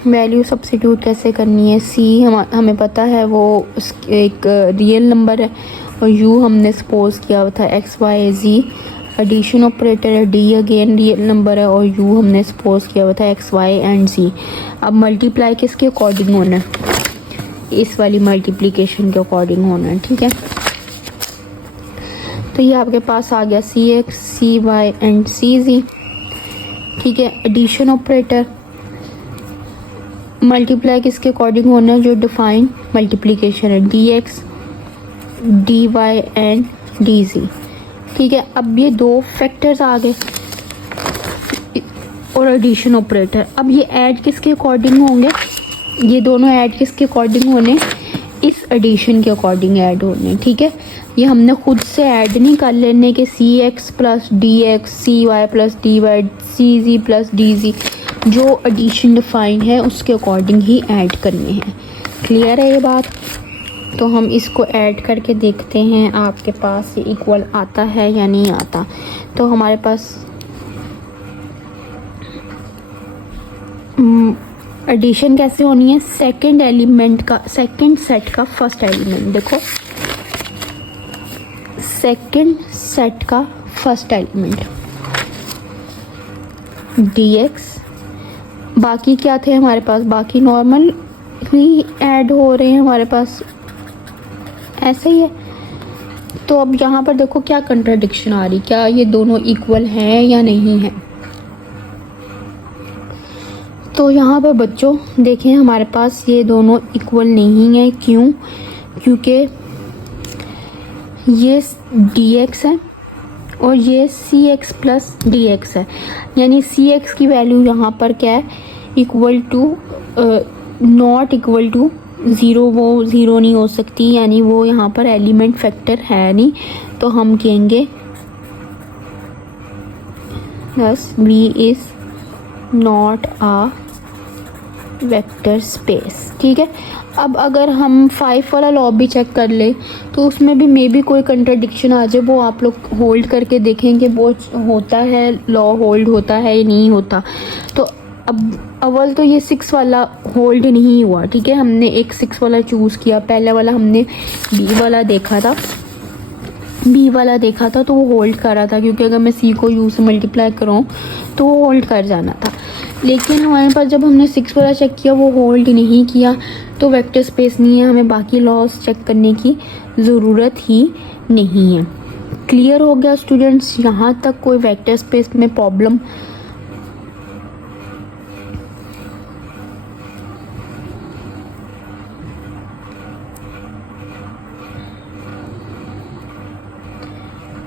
वैल्यू सब्स्टिट्यूट कैसे करनी है, सी हमें पता है वो एक रियल नंबर है और यू हमने सपोज किया हुआ था एक्स वाई जी एडिशन ऑपरेटर है, डी अगेन रियल नंबर है और यू हमने सपोज किया हुआ था एक्स वाई एंड सी। अब मल्टीप्लाई किसके अकॉर्डिंग होना है, इस वाली मल्टीप्लिकेशन के अकॉर्डिंग होना है, ठीक है। तो ये आपके पास आ गया c x C Y and C z, ठीक है। एडिशन ऑपरेटर मल्टीप्लाई किसके अकॉर्डिंग होना है, जो डिफाइन मल्टीप्लिकेशन है, d x d y and d z, ठीक है। अब ये दो फैक्टर्स आ गए और एडिशन ऑपरेटर, अब ये ऐड किसके अकॉर्डिंग होंगे, ये दोनों ऐड किसके अकॉर्डिंग होने, इस एडिशन के अकॉर्डिंग ऐड होने, ठीक है। ये हमने खुद से ऐड नहीं कर लेने के C X plus D X सी Y plus D Y C Z plus D Z, जो एडिशन डिफाइन है उसके अकॉर्डिंग ही ऐड करने हैं। क्लियर है ये बात। तो हम इसको ऐड करके देखते हैं आपके पास ये इक्वल आता है या नहीं आता। तो हमारे पास एडिशन कैसे होनी है, सेकंड एलिमेंट का सेकंड सेट का फर्स्ट एलिमेंट, देखो सेकंड सेट का फर्स्ट एलिमेंट dx, बाकी क्या थे हमारे पास, बाकी नॉर्मल ही ऐड हो रहे हैं हमारे पास, ऐसे ही है। तो अब यहाँ पर देखो क्या कंट्राडिक्शन आ रही, क्या ये दोनों इक्वल हैं या नहीं है। तो यहाँ पर बच्चों देखें हमारे पास ये दोनों इक्वल नहीं है, क्यों, क्योंकि ये dx है और ये सी एक्स प्लस डी एक्स है, यानी सी एक्स की वैल्यू यहाँ पर क्या है, equal to not equal to zero, वो ज़ीरो नहीं हो सकती, यानी वो यहाँ पर एलिमेंट फैक्टर है नहीं। तो हम कहेंगे बस b is not a vector space, ठीक है। अब अगर हम 5 वाला लॉ भी चेक कर ले तो उसमें भी मे बी कोई कंट्राडिक्शन आ जाए, वो आप लोग होल्ड करके देखेंगे वो होता है, लॉ होल्ड होता है या नहीं होता। तो अब अव्वल तो ये 6 वाला होल्ड नहीं हुआ, ठीक है। हमने एक 6 वाला चूज़ किया, पहले वाला हमने बी वाला देखा था, तो वो होल्ड कर रहा था, क्योंकि अगर मैं सी को यू से मल्टीप्लाई कराऊँ तो वो होल्ड कर जाना था। लेकिन हमारे पास जब हमने 6 वाला चेक किया वो होल्ड नहीं किया, तो वेक्टर स्पेस नहीं है, हमें बाकी लॉस चेक करने की ज़रूरत ही नहीं है। क्लियर हो गया स्टूडेंट्स, यहाँ तक कोई वेक्टर स्पेस में प्रॉब्लम?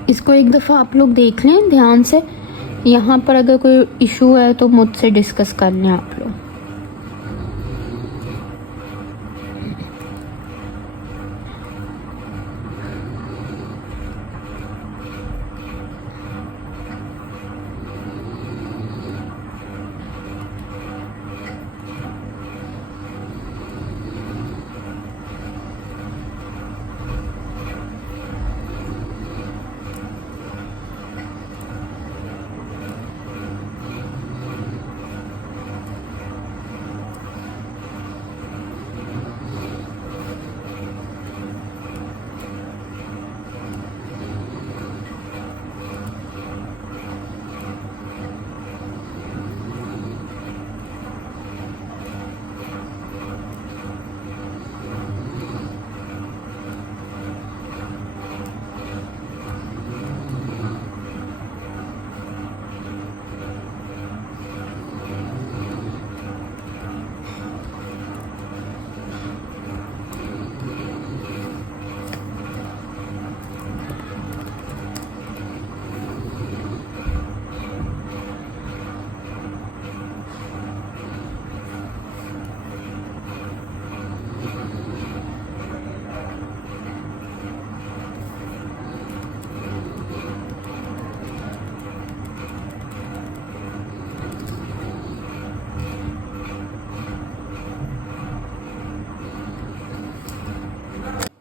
इसको एक दफ़ा आप लोग देख लें ध्यान से, यहाँ पर अगर कोई इशू है तो मुझसे डिस्कस कर लें आप लोग।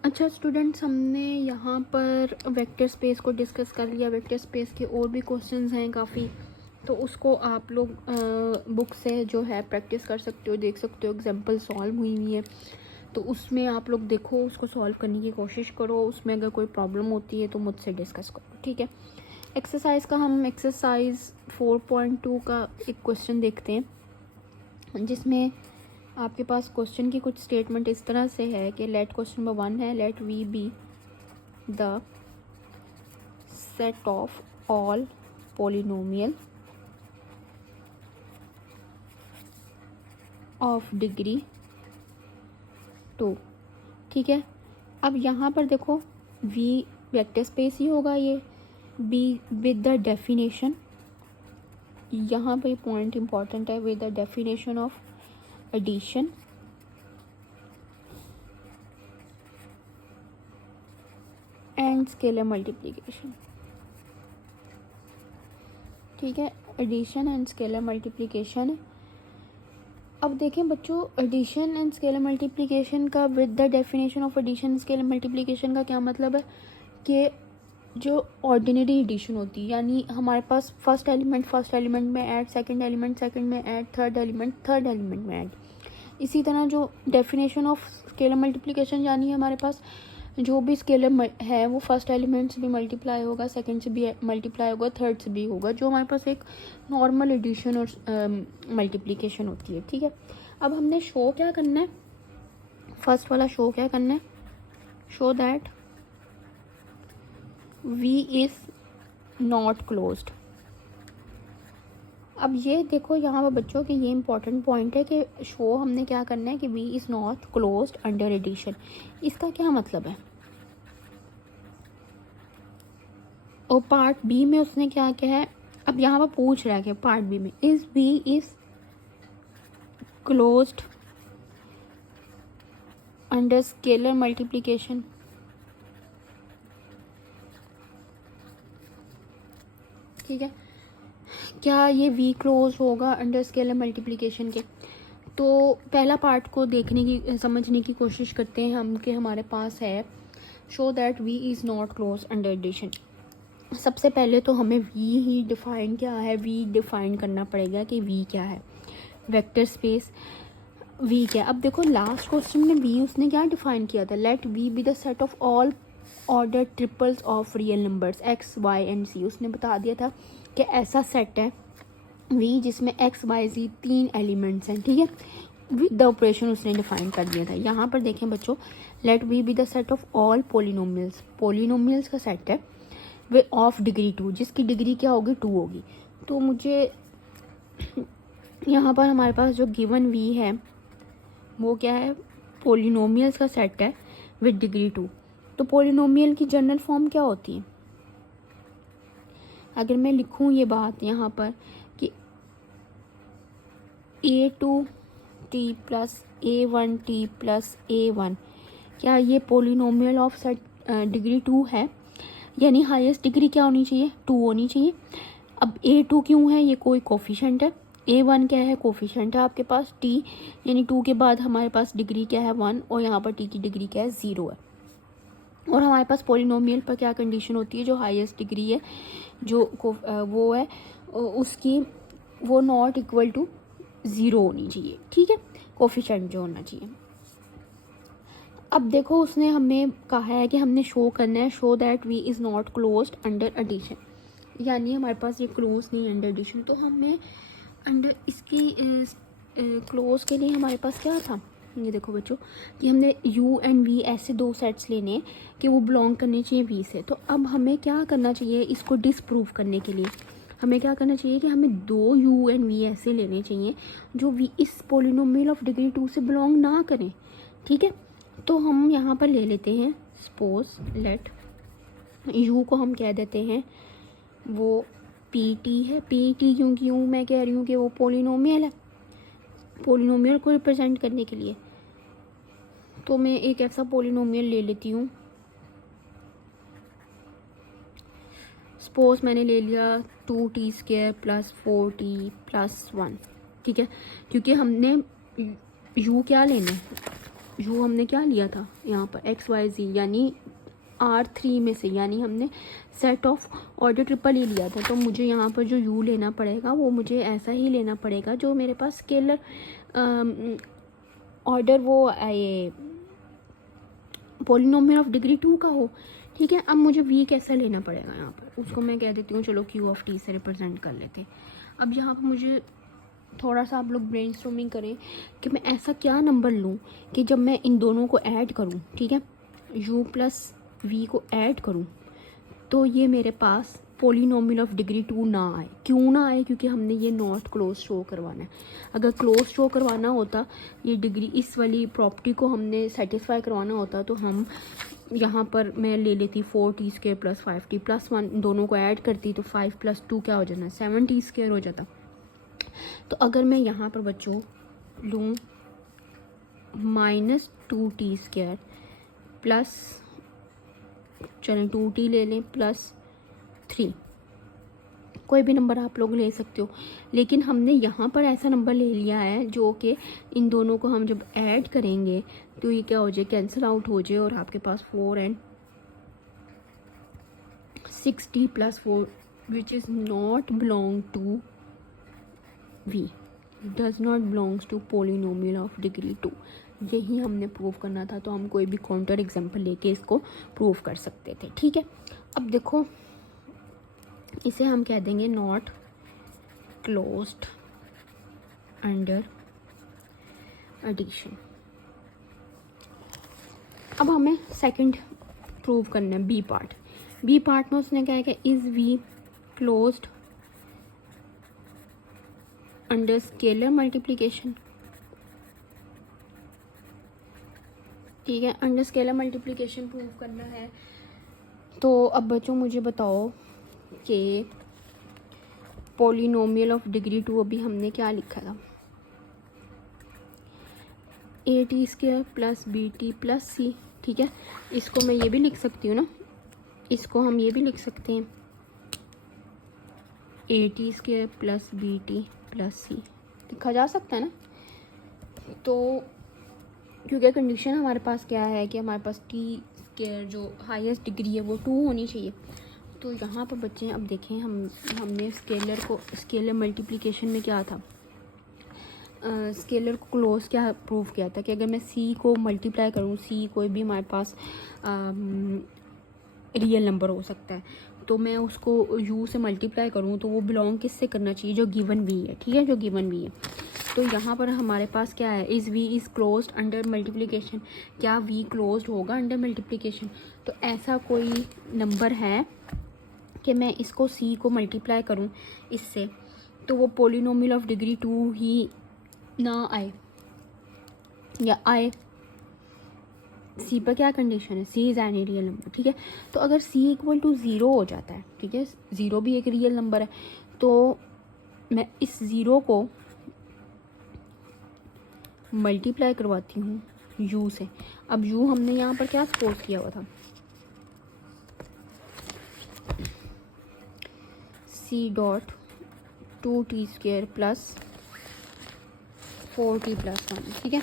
अच्छा स्टूडेंट्स, हमने यहाँ पर वेक्टर स्पेस को डिस्कस कर लिया। वेक्टर स्पेस के और भी क्वेश्चंस हैं काफ़ी, तो उसको आप लोग बुक से जो है प्रैक्टिस कर सकते हो, देख सकते हो, एग्जांपल सॉल्व हुई हुई है, तो उसमें आप लोग देखो, उसको सॉल्व करने की कोशिश करो। उसमें अगर कोई प्रॉब्लम होती है तो मुझसे डिस्कस करो, ठीक है। एक्सरसाइज का हम एक्सरसाइज 4.2 का एक क्वेश्चन देखते हैं, जिसमें आपके पास क्वेश्चन की कुछ स्टेटमेंट इस तरह से है कि लेट क्वेश्चन नंबर 1 है, let v be the set of all polynomial of degree 2। ठीक है, अब यहाँ पर देखो v वेक्टर स्पेस ही होगा, ये b विद द डेफिनेशन, यहाँ पे पॉइंट इंपॉर्टेंट है, with the definition of addition and scalar multiplication. ठीक है, एडिशन एंड स्केलर मल्टीप्लिकेशन। अब देखें बच्चों, एडिशन एंड स्केलर मल्टीप्लिकेशन का with the definition of addition scalar multiplication का क्या मतलब है कि जो ऑर्डिनरी एडिशन होती है, यानी हमारे पास फर्स्ट एलिमेंट में ऐड, सेकंड एलिमेंट में ऐड, थर्ड एलिमेंट में ऐड। इसी तरह जो डेफिनेशन ऑफ स्केलर मल्टीप्लिकेशन, यानी हमारे पास जो भी स्केलर है वो फर्स्ट एलिमेंट से भी मल्टीप्लाई होगा, सेकंड से भी मल्टीप्लाई होगा, थर्ड से भी होगा, जो हमारे पास एक नॉर्मल एडिशन और मल्टीप्लिकेशन होती है। ठीक है, अब हमने शो क्या करना है, फर्स्ट वाला शो क्या करना है, show that v is not closed. अब ये देखो यहाँ पर बच्चों कि ये इंपॉर्टेंट पॉइंट है कि शो हमने क्या करना है कि v is not closed under addition. इसका क्या मतलब है, और पार्ट बी में उसने क्या किया है, अब यहाँ पर पूछ रहा है कि पार्ट बी में is v is closed under scalar multiplication. ठीक है, क्या ये v क्लोज होगा अंडर स्केलर मल्टीप्लिकेशन के। तो पहला पार्ट को देखने की समझने की कोशिश करते हैं हम कि हमारे पास है show that v is not close under addition. सबसे पहले तो हमें v ही डिफाइन क्या है, v डिफाइन करना पड़ेगा कि v क्या है, वेक्टर स्पेस v क्या है। अब देखो लास्ट क्वेश्चन में v उसने क्या डिफाइन किया था, let v be the set of all order triples of real numbers x y and c। उसने बता दिया था कि ऐसा सेट है v जिसमें x y z 3 एलिमेंट्स हैं। ठीक है, विद द ऑपरेशन उसने डिफाइन कर दिया था। यहाँ पर देखें बच्चों, let v be the set of all polynomials का सेट है वे ऑफ डिग्री 2, जिसकी डिग्री क्या होगी, 2 होगी। तो मुझे यहाँ पर हमारे पास जो गिवन v है वो क्या है, पोलिनोमियल्स का सेट है विद डिग्री 2। तो पोलिनोमियल की जनरल फॉर्म क्या होती है, अगर मैं लिखूं ये बात यहाँ पर कि a2t plus a1t plus a1, क्या ये पोलिनोमियल ऑफ सेट डिग्री 2 है, यानी हाईएस्ट डिग्री क्या होनी चाहिए, 2 होनी चाहिए। अब a2 क्यों है, ये कोई कोफिशेंट है, a1 क्या है, कोफिशेंट है आपके पास t, यानी 2 के बाद हमारे पास डिग्री क्या है 1, और यहाँ पर t की डिग्री क्या है 0 है। और हमारे पास पोलिनोमियल पर क्या कंडीशन होती है, जो हाईएस्ट डिग्री है जो वो है उसकी वो नॉट इक्वल टू 0 होनी चाहिए। ठीक है, कोफिशिएंट जो होना चाहिए। अब देखो उसने हमें कहा है कि हमने शो करना है, show that v is not closed under addition, यानी हमारे पास ये क्लोज नहीं है अंडर एडिशन। तो हमें अंडर इसकी क्लोज के लिए हमारे पास क्या था, ये देखो बच्चों कि हमने u एंड v ऐसे दो सेट्स लेने हैं कि वो बिलोंग करने चाहिए v से। तो अब हमें क्या करना चाहिए, इसको डिसप्रूव करने के लिए हमें क्या करना चाहिए कि हमें 2 u एंड v ऐसे लेने चाहिए जो v इस पोलिनोमियल ऑफ डिग्री 2 से बिलोंग ना करें। ठीक है, तो हम यहाँ पर ले लेते हैं, सपोज लेट u को हम कह देते हैं वो pt है। pt क्योंकि मैं कह रही हूँ कि वो पोलिनोमियल है, पोलिनोमियल को रिप्रेजेंट करने के लिए तो मैं एक ऐसा पोलिनोमियल ले लेती हूँ, सपोज मैंने ले लिया 2t² प्लस 4t प्लस 1। ठीक है, क्योंकि हमने u क्या लेना है, u हमने क्या लिया था यहाँ पर x y z, यानी R3 में से, यानी हमने सेट ऑफ ऑर्डर ट्रिपल ही लिया था। तो मुझे यहाँ पर जो u लेना पड़ेगा वो मुझे ऐसा ही लेना पड़ेगा जो मेरे पास स्केलर ऑर्डर वो ये पॉलिनोमियल ऑफ डिग्री 2 का हो, ठीक है। अब मुझे v कैसा लेना पड़ेगा यहाँ पर, उसको मैं कह देती हूँ चलो q ऑफ t से रिप्रेजेंट कर लेते हैं। अब यहाँ पर मुझे थोड़ा सा आप लोग ब्रेनस्टॉर्मिंग करें कि मैं ऐसा क्या नंबर लूँ कि जब मैं इन दोनों को ऐड करूँ, ठीक है, u प्लस v को ऐड करूँ तो ये मेरे पास पॉलिनोमियल ऑफ डिग्री 2 ना आए। क्यों ना आए? क्योंकि हमने ये नॉट क्लोज शो करवाना है। अगर क्लोज शो करवाना होता, ये डिग्री इस वाली प्रॉपर्टी को हमने सेटिस्फाई करवाना होता, तो हम यहाँ पर मैं ले लेती 4t² प्लस 5t प्लस 1, दोनों को ऐड करती तो 5 + 2 क्या हो जाना, 7t² हो जाता। तो अगर मैं यहाँ पर बच्चों लूँ -2t² प्लस, चलें 2t ले लें, प्लस 3, कोई भी नंबर आप लोग ले सकते हो, लेकिन हमने यहाँ पर ऐसा नंबर ले लिया है जो कि इन दोनों को हम जब ऐड करेंगे तो ये क्या हो जाए, कैंसिल आउट हो जाए और आपके पास 4 and 6t + 4 which is not belong to v, does not belongs to polynomial of degree 2। यही हमने प्रूव करना था, तो हम कोई भी काउंटर एग्जांपल लेके इसको प्रूव कर सकते थे, ठीक है। अब देखो इसे हम कह देंगे नॉट क्लोज्ड अंडर एडिशन। अब हमें सेकंड प्रूव करना है बी पार्ट। बी पार्ट में उसने क्या है कि is v closed under scalar multiplication, ठीक है, अंडर स्केलर मल्टीप्लिकेशन प्रूव करना है। तो अब बच्चों मुझे बताओ कि पॉलिनोमियल ऑफ डिग्री 2 अभी हमने क्या लिखा था, at² plus bt plus c, ठीक है। इसको मैं ये भी लिख सकती हूँ ना, इसको हम ये भी लिख सकते हैं at² plus bt plus c, लिखा जा सकता है ना। तो क्योंकि कंडीशन हमारे पास क्या है कि हमारे पास t² जो हाईएस्ट डिग्री है वो 2 होनी चाहिए। तो यहाँ पर बच्चे अब देखें, हमने स्केलर मल्टीप्लिकेशन में क्या था, स्केलर को क्लोज क्या प्रूव किया था कि अगर मैं c को मल्टीप्लाई करूँ, c कोई भी हमारे पास रियल नंबर हो सकता है, तो मैं उसको u से मल्टीप्लाई करूँ तो वो बिलोंग किससे करना चाहिए, जो गिवन v है, ठीक है, जो गिवन v है। तो यहाँ पर हमारे पास क्या है, is v is closed under multiplication, क्या v क्लोज्ड होगा अंडर मल्टीप्लिकेशन? तो ऐसा कोई नंबर है कि मैं इसको c को मल्टीप्लाई करूं इससे तो वो पॉलिनोमियल ऑफ डिग्री 2 ही ना आए या आए। c पर क्या कंडीशन है, c is any real number, ठीक है। तो अगर c = 0 हो जाता है, ठीक है, 0 भी एक रियल नंबर है, तो मैं इस 0 को मल्टीप्लाई करवाती हूँ u से। अब u हमने यहाँ पर क्या सपोज किया हुआ था, c.2t² प्लस 4t प्लस 1, ठीक है,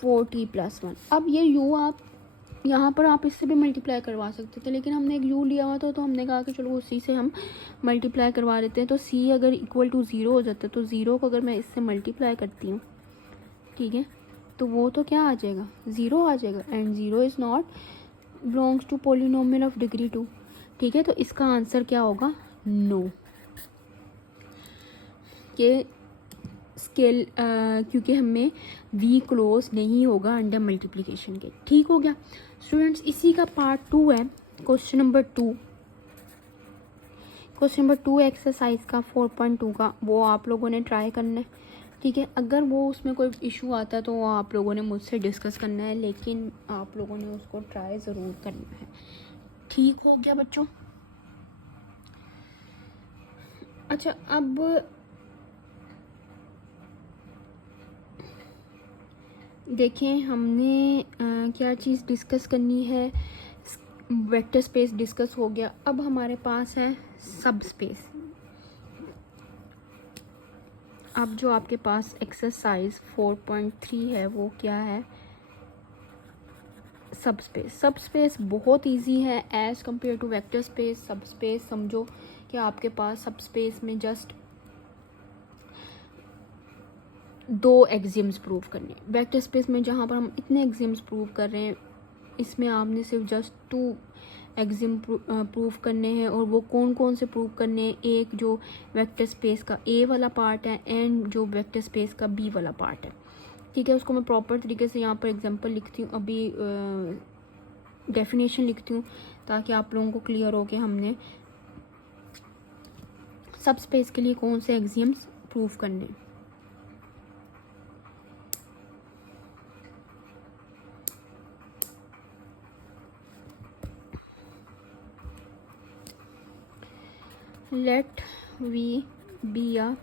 4t प्लस 1। अब ये u आप यहाँ पर आप इससे भी मल्टीप्लाई करवा सकते थे, लेकिन हमने एक u लिया हुआ था तो हमने कहा कि चलो उसी से हम मल्टीप्लाई करवा देते हैं। तो c अगर = 0 हो जाता है तो 0 को अगर मैं इससे मल्टीप्लाई करती हूँ, ठीक है, तो वो तो क्या आ जाएगा, 0 आ जाएगा, and 0 is not belongs to polynomial of degree 2, ठीक है। तो इसका आंसर क्या होगा, नो, कि स्केल क्योंकि हमें v क्लोज नहीं होगा अंडर मल्टीप्लिकेशन के, ठीक हो गया स्टूडेंट्स। इसी का पार्ट 2 है, क्वेश्चन नंबर 2 एक्सरसाइज का 4.2 का, वो आप लोगों ने ट्राई करना है, ठीक है। अगर वो उसमें कोई इशू आता है तो वो आप लोगों ने मुझसे डिस्कस करना है, लेकिन आप लोगों ने उसको ट्राई ज़रूर करना है, ठीक हो गया बच्चों। अच्छा, अब देखें हमने क्या चीज़ डिस्कस करनी है, वेक्टर स्पेस डिस्कस हो गया। अब हमारे पास है सब स्पेस। अब जो आपके पास एक्सरसाइज 4.3 है वो क्या है, सब स्पेस। सब स्पेस बहुत इजी है as compare to vector space. Subspace समझो कि आपके पास सब स्पेस में जस्ट 2 एक्सियम्स प्रूव करने हैं। वेक्टर स्पेस में जहाँ पर हम इतने एक्सियम्स प्रूव कर रहे हैं, इसमें आपने सिर्फ जस्ट 2 एग्जिम प्रूव करने हैं, और वो कौन कौन से प्रूव करने हैं, एक जो वेक्टर स्पेस का ए वाला पार्ट है एंड जो वेक्टर स्पेस का बी वाला पार्ट है, ठीक है। उसको मैं प्रॉपर तरीके से यहाँ पर एग्जांपल लिखती हूँ, अभी डेफिनेशन लिखती हूँ ताकि आप लोगों को क्लियर हो कि हमने सब स्पेस के लिए कौन से एक्सियम्स प्रूव करने हैं। लेट वी बी अ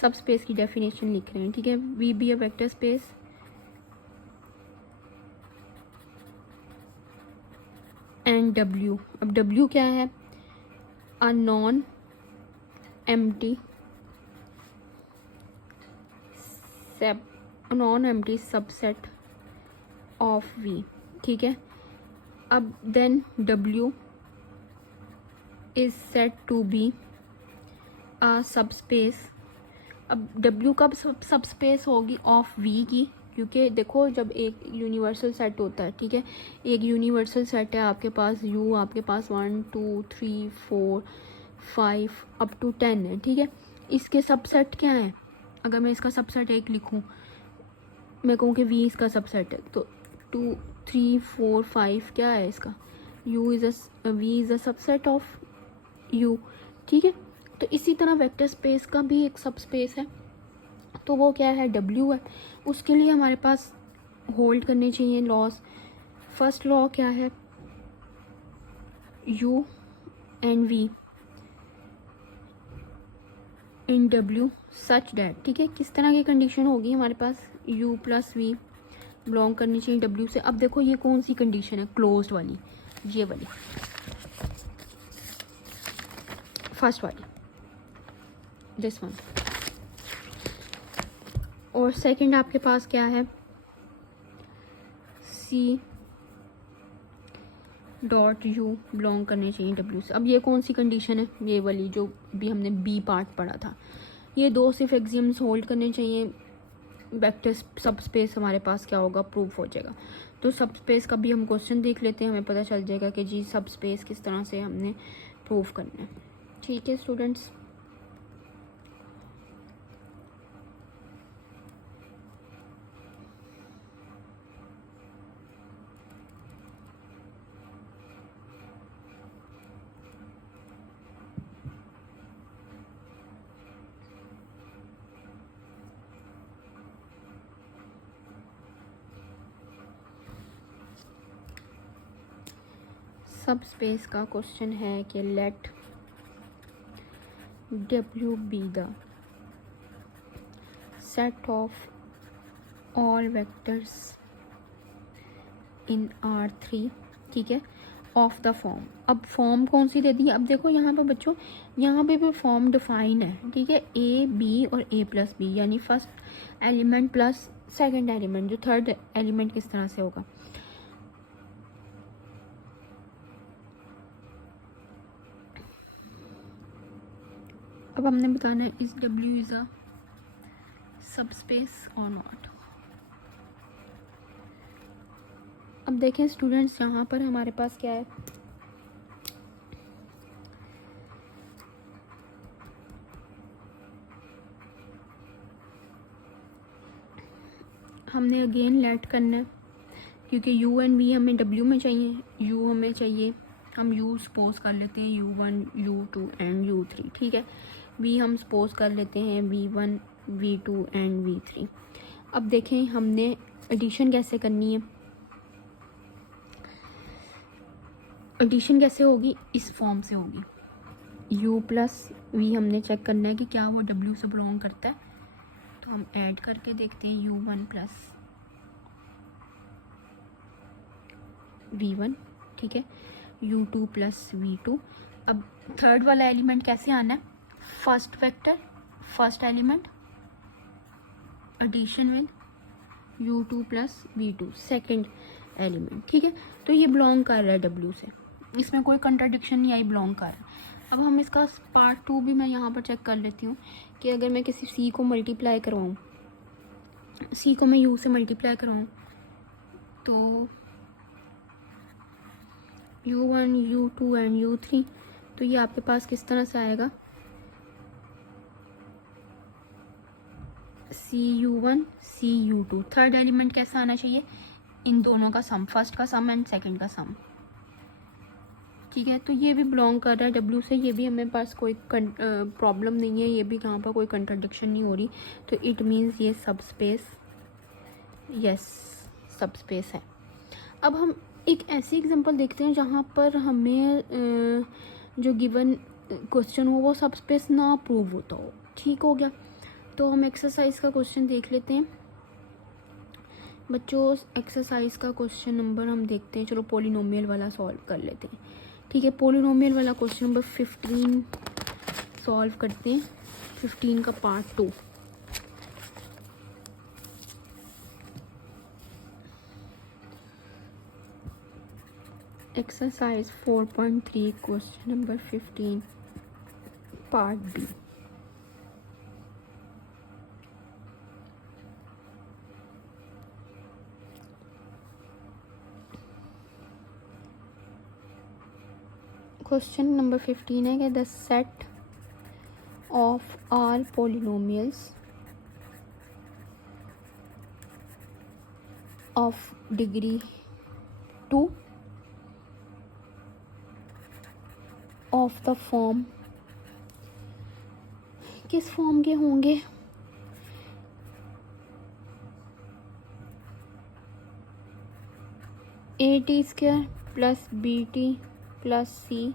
सब स्पेस की डेफिनेशन लिख रहे हैं, ठीक है। V be a vector space and डब्ल्यू, अब डब्ल्यू क्या है, a non empty subset of v, ठीक है। अब देन डब्ल्यू is set to be a subspace, अब डब्ल्यू कब सबस्पेस होगी ऑफ वी की, क्योंकि देखो जब एक यूनिवर्सल सेट होता है, ठीक है, एक यूनिवर्सल सेट है आपके पास यू, आपके पास 1 2 3 4 5 अप टू 10 है, ठीक है। इसके सबसेट क्या है, अगर मैं इसका सबसेट एक लिखूं, मैं कहूँ कि वी इसका सबसेट है, तो 2 3 4 5 क्या है इसका, u is v is a subset of u, ठीक है। तो इसी तरह वेक्टर स्पेस का भी एक सब स्पेस है, तो वो क्या है, डब्ल्यू है। उसके लिए हमारे पास होल्ड करने चाहिए लॉस। फर्स्ट लॉ क्या है, यू एंड वी इन डब्ल्यू सच डैट, ठीक है। किस तरह की कंडीशन होगी हमारे पास, यू प्लस वी बिलोंग करनी चाहिए डब्ल्यू से। अब देखो ये कौन सी कंडीशन है, क्लोज्ड वाली, ये वाली फर्स्ट वाली, दिस वन। और सेकंड आपके पास क्या है, सी डॉट यू बिलोंग करने चाहिए डब्ल्यू से। अब ये कौन सी कंडीशन है, ये वाली जो भी हमने बी पार्ट पढ़ा था। ये दो सिर्फ एक्सियम्स होल्ड करने चाहिए, वेक्टर सब स्पेस हमारे पास क्या होगा, प्रूफ हो जाएगा। तो सब स्पेस का भी हम क्वेश्चन देख लेते हैं, हमें पता चल जाएगा कि जी सब स्पेस किस तरह से हमने प्रूफ करना है, ठीक है स्टूडेंट्स। सब स्पेस का क्वेश्चन है कि लेट डब्ल्यू be the set of all vectors in R3, ठीक है, ऑफ द फॉर्म। अब फॉर्म कौन सी दे दी, अब देखो यहाँ पर बच्चों, यहाँ पे भी फॉर्म डिफाइन है, ठीक है, ए बी और ए प्लस बी, यानी first element plus second element, जो थर्ड एलिमेंट किस तरह से होगा। अब हमने बताना है is W is a subspace और नॉट। अब देखें स्टूडेंट्स, यहाँ पर हमारे पास क्या है, हमने अगेन लेट करना है, क्योंकि यू एंड वी हमें डब्ल्यू में चाहिए, यू हमें चाहिए, हम यू सपोज कर लेते हैं U1 U2 एंड U3, ठीक है। वी हम सपोज कर लेते हैं V1 V2 एंड V3। अब देखें हमने एडिशन कैसे करनी है, एडिशन कैसे होगी, इस फॉर्म से होगी, U प्लस वी हमने चेक करना है कि क्या वो W से बिलोंग करता है, तो हम ऐड करके देखते हैं U1 प्लस V1, ठीक है, U2 प्लस V2। अब थर्ड वाला एलिमेंट कैसे आना है, first vector first element addition with U2 plus V2 second element, ठीक है। तो ये बिलोंग कर रहा है W से, इसमें कोई कंट्राडिक्शन नहीं आई, बिलोंग कर रहा है। अब हम इसका पार्ट 2 भी मैं यहाँ पर चेक कर लेती हूँ कि अगर मैं किसी C को मल्टीप्लाई करवाऊँ, C को मैं U से मल्टीप्लाई करवाऊँ, तो U1 U2 एंड U3, तो ये आपके पास किस तरह से आएगा, CU1 CU2। थर्ड एलिमेंट कैसा आना चाहिए, इन दोनों का सम, फर्स्ट का सम एंड सेकंड का सम, ठीक है। तो ये भी बिलोंग कर रहा है W से, ये भी हमें पास कोई प्रॉब्लम नहीं है, ये भी यहाँ पर कोई कंट्राडिक्शन नहीं हो रही, तो इट मीन्स ये सब स्पेस, यस सब स्पेस है। अब हम एक ऐसी एग्जांपल देखते हैं जहाँ पर हमें जो गिवन क्वेश्चन हो वो सब स्पेस ना प्रूव होता हो, ठीक हो गया। तो हम एक्सरसाइज का क्वेश्चन देख लेते हैं बच्चों। एक्सरसाइज का क्वेश्चन नंबर हम देखते हैं, चलो पॉलिनोमियल वाला सॉल्व कर लेते हैं, ठीक है। पॉलिनोमियल वाला क्वेश्चन नंबर 15 सॉल्व करते हैं, 15 का part 2। Exercise 4.3 question number 15 part b. Question number 15 है कि the set of all polynomials of degree 2 of the form, किस फॉर्म के होंगे, AT² plus BT plus C,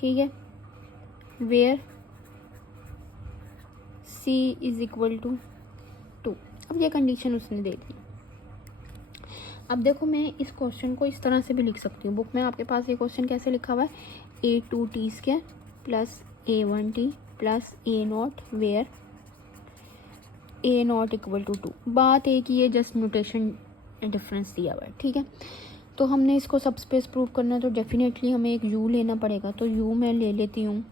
ठीक है, where C is equal to 2। अब ये कंडीशन उसने दे दी। अब देखो मैं इस क्वेश्चन को इस तरह से भी लिख सकती हूँ, बुक में आपके पास ये क्वेश्चन कैसे लिखा हुआ है, A2T² plus A1T plus A0 where A0 equal to 2। बात एक ही है, जस्ट नोटेशन डिफरेंस दिया हुआ है, ठीक है। तो हमने इसको सब स्पेस प्रूव करना है, तो डेफिनेटली हमें एक U लेना पड़ेगा, तो U मैं ले लेती हूँ।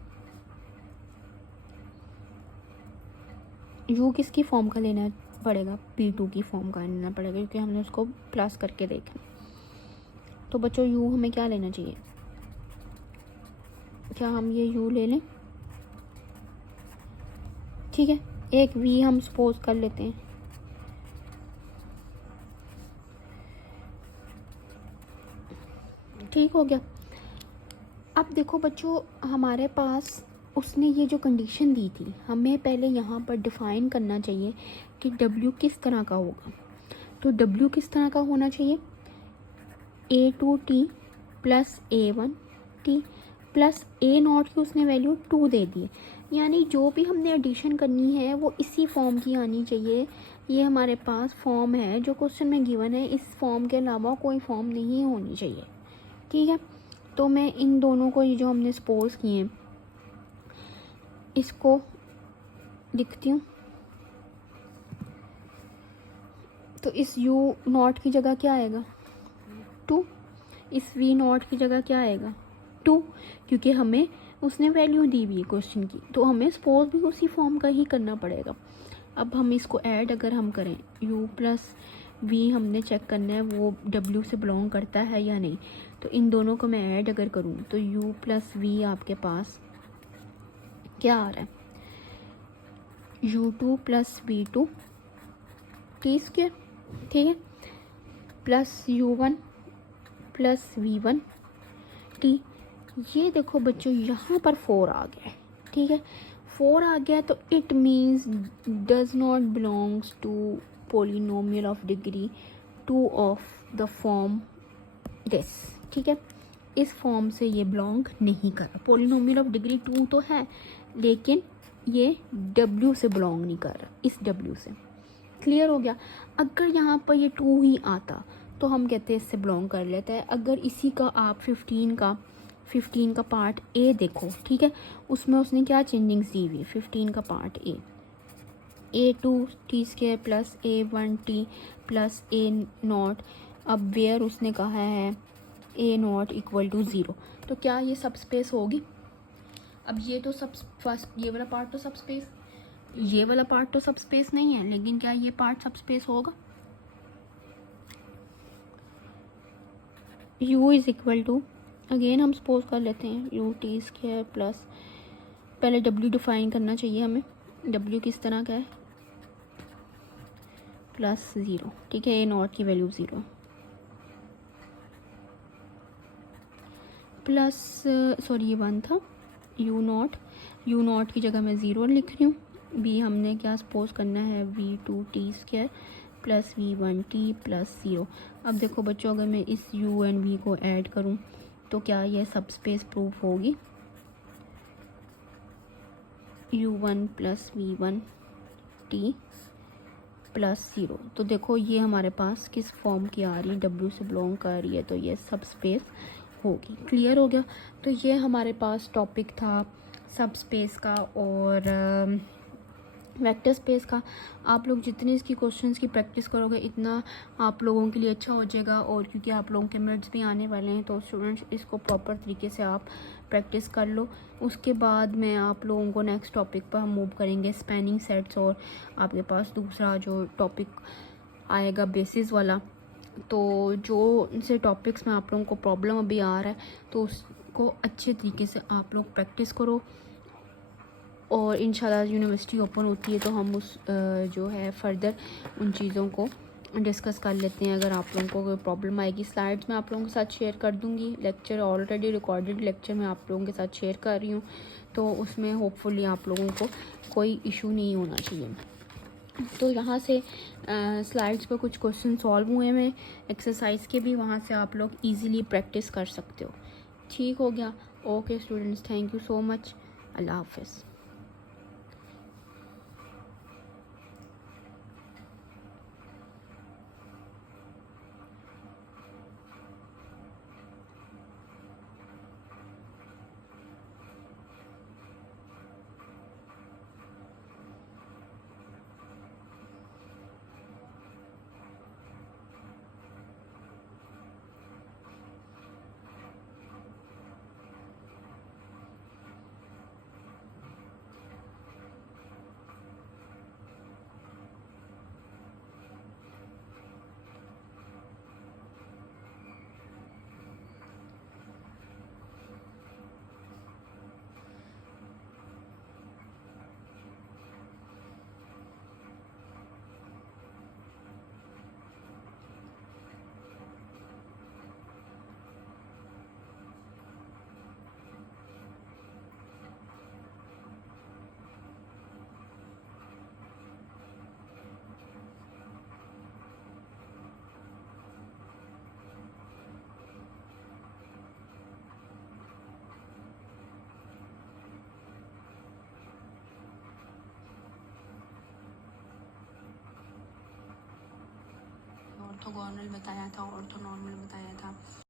U किसकी फॉर्म का लेना पड़ेगा, P2 की फॉर्म का लेना पड़ेगा, क्योंकि हमने उसको प्लस करके देखा। तो बच्चों U हमें क्या लेना चाहिए, क्या हम ये U ले लें, ठीक है। एक V हम सपोज कर लेते हैं, ठीक हो गया। अब देखो बच्चों हमारे पास उसने ये जो कंडीशन दी थी, हमें पहले यहाँ पर डिफ़ाइन करना चाहिए कि W किस तरह का होगा। तो W किस तरह का होना चाहिए, A2T plus A1T plus A0 की उसने वैल्यू 2 दे दी, यानी जो भी हमने एडिशन करनी है वो इसी फॉर्म की आनी चाहिए। ये हमारे पास फॉर्म है जो क्वेश्चन में गिवन है, इस फॉर्म के अलावा कोई फॉर्म नहीं होनी चाहिए, ठीक है। तो मैं इन दोनों को ये जो हमने सपोज किए इसको लिखती हूँ। तो इस U0 की जगह क्या आएगा 2, इस V0 की जगह क्या आएगा 2, क्योंकि हमें उसने वैल्यू दी हुई है क्वेश्चन की, तो हमें सपोज भी उसी फॉर्म का ही करना पड़ेगा। अब हम इसको ऐड अगर हम करें, U प्लस V हमने चेक करना है वो W से बिलोंग करता है या नहीं। तो इन दोनों को मैं ऐड अगर करूँ तो U प्लस V आपके पास क्या आ रहा है, U2 प्लस V2 T², ठीक है, plus U1 plus V1 T। ये देखो बच्चों यहाँ पर 4 आ गया है, ठीक है। 4 आ गया तो it means does not belongs to polynomial of degree 2 of the form this, ठीक है। इस फॉर्म से ये बिलोंग नहीं कर रहा। पोलिनोमियल ऑफ डिग्री 2 तो है लेकिन ये W से बिलोंग नहीं कर रहा, इस W से। क्लियर हो गया। अगर यहाँ पर ये 2 ही आता तो हम कहते हैं इससे बिलोंग कर लेता है। अगर इसी का आप 15 का पार्ट ए देखो, ठीक है, उसमें उसने क्या चेंजिंग्स दी हुई है, 15 का part A, A2T² plus A1T plus A0। अब वेयर उसने कहा है A0 इक्वल टू 0, तो क्या ये सब स्पेस होगी। अब ये तो सब फर्स्ट ये वाला पार्ट तो सब स्पेस, ये वाला पार्ट तो सब स्पेस नहीं है, लेकिन क्या ये पार्ट सब स्पेस होगा। U is equal to again हम सपोज कर लेते हैं यू टी स्क्वायर प्लस, पहले डब्ल्यू डिफाइन करना चाहिए हमें, डब्ल्यू किस तरह का है, प्लस 0, ठीक है, ए नॉट की वैल्यू 0 प्लस, सॉरी ये 1 था, यू नॉट की जगह मैं 0 लिख रही हूँ, बी हमने क्या सपोज करना है, v two t square plus v one t plus 0। अब देखो बच्चों, अगर मैं इस u एंड v को ऐड करूँ तो क्या ये सब स्पेस प्रूफ होगी, u1 plus v one t plus 0। तो देखो ये हमारे पास किस फॉर्म की आ रही है, w से बिलोंग कर रही है, तो ये सब स्पेस होगी। क्लियर हो गया। तो ये हमारे पास टॉपिक था सब स्पेस का और वेक्टर स्पेस का। आप लोग जितनी इसकी क्वेश्चंस की प्रैक्टिस करोगे इतना आप लोगों के लिए अच्छा हो जाएगा, और क्योंकि आप लोगों के मिनट्स भी आने वाले हैं तो स्टूडेंट्स इसको प्रॉपर तरीके से आप प्रैक्टिस कर लो। उसके बाद मैं आप लोगों को नेक्स्ट टॉपिक पर हम मूव करेंगे, स्पैनिंग सेट्स, और आपके पास दूसरा जो टॉपिक आएगा बेसिस वाला। तो जो से टॉपिक्स में आप लोगों को प्रॉब्लम अभी आ रहा है तो उसको अच्छे तरीके से आप लोग प्रैक्टिस करो, और इंशाल्लाह यूनिवर्सिटी ओपन होती है तो हम उस जो है फर्दर उन चीज़ों को डिस्कस कर लेते हैं। अगर आप लोगों को कोई प्रॉब्लम आएगी, स्लाइड्स मैं आप लोगों के साथ शेयर कर दूंगी, लेक्चर ऑलरेडी रिकॉर्डेड लेक्चर मैं आप लोगों के साथ शेयर कर रही हूँ, तो उसमें होपफुली आप लोगों को कोई इशू नहीं होना चाहिए। तो यहाँ से स्लाइड्स पर कुछ क्वेश्चन सॉल्व हुए हैं एक्सरसाइज के भी, वहाँ से आप लोग ईज़िली प्रैक्टिस कर सकते हो। ठीक हो गया। Okay students, thank you so much. अल्लाह हाफिज़। ऑर्थोगोनल बताया था, ऑर्थोनॉर्मल बताया था।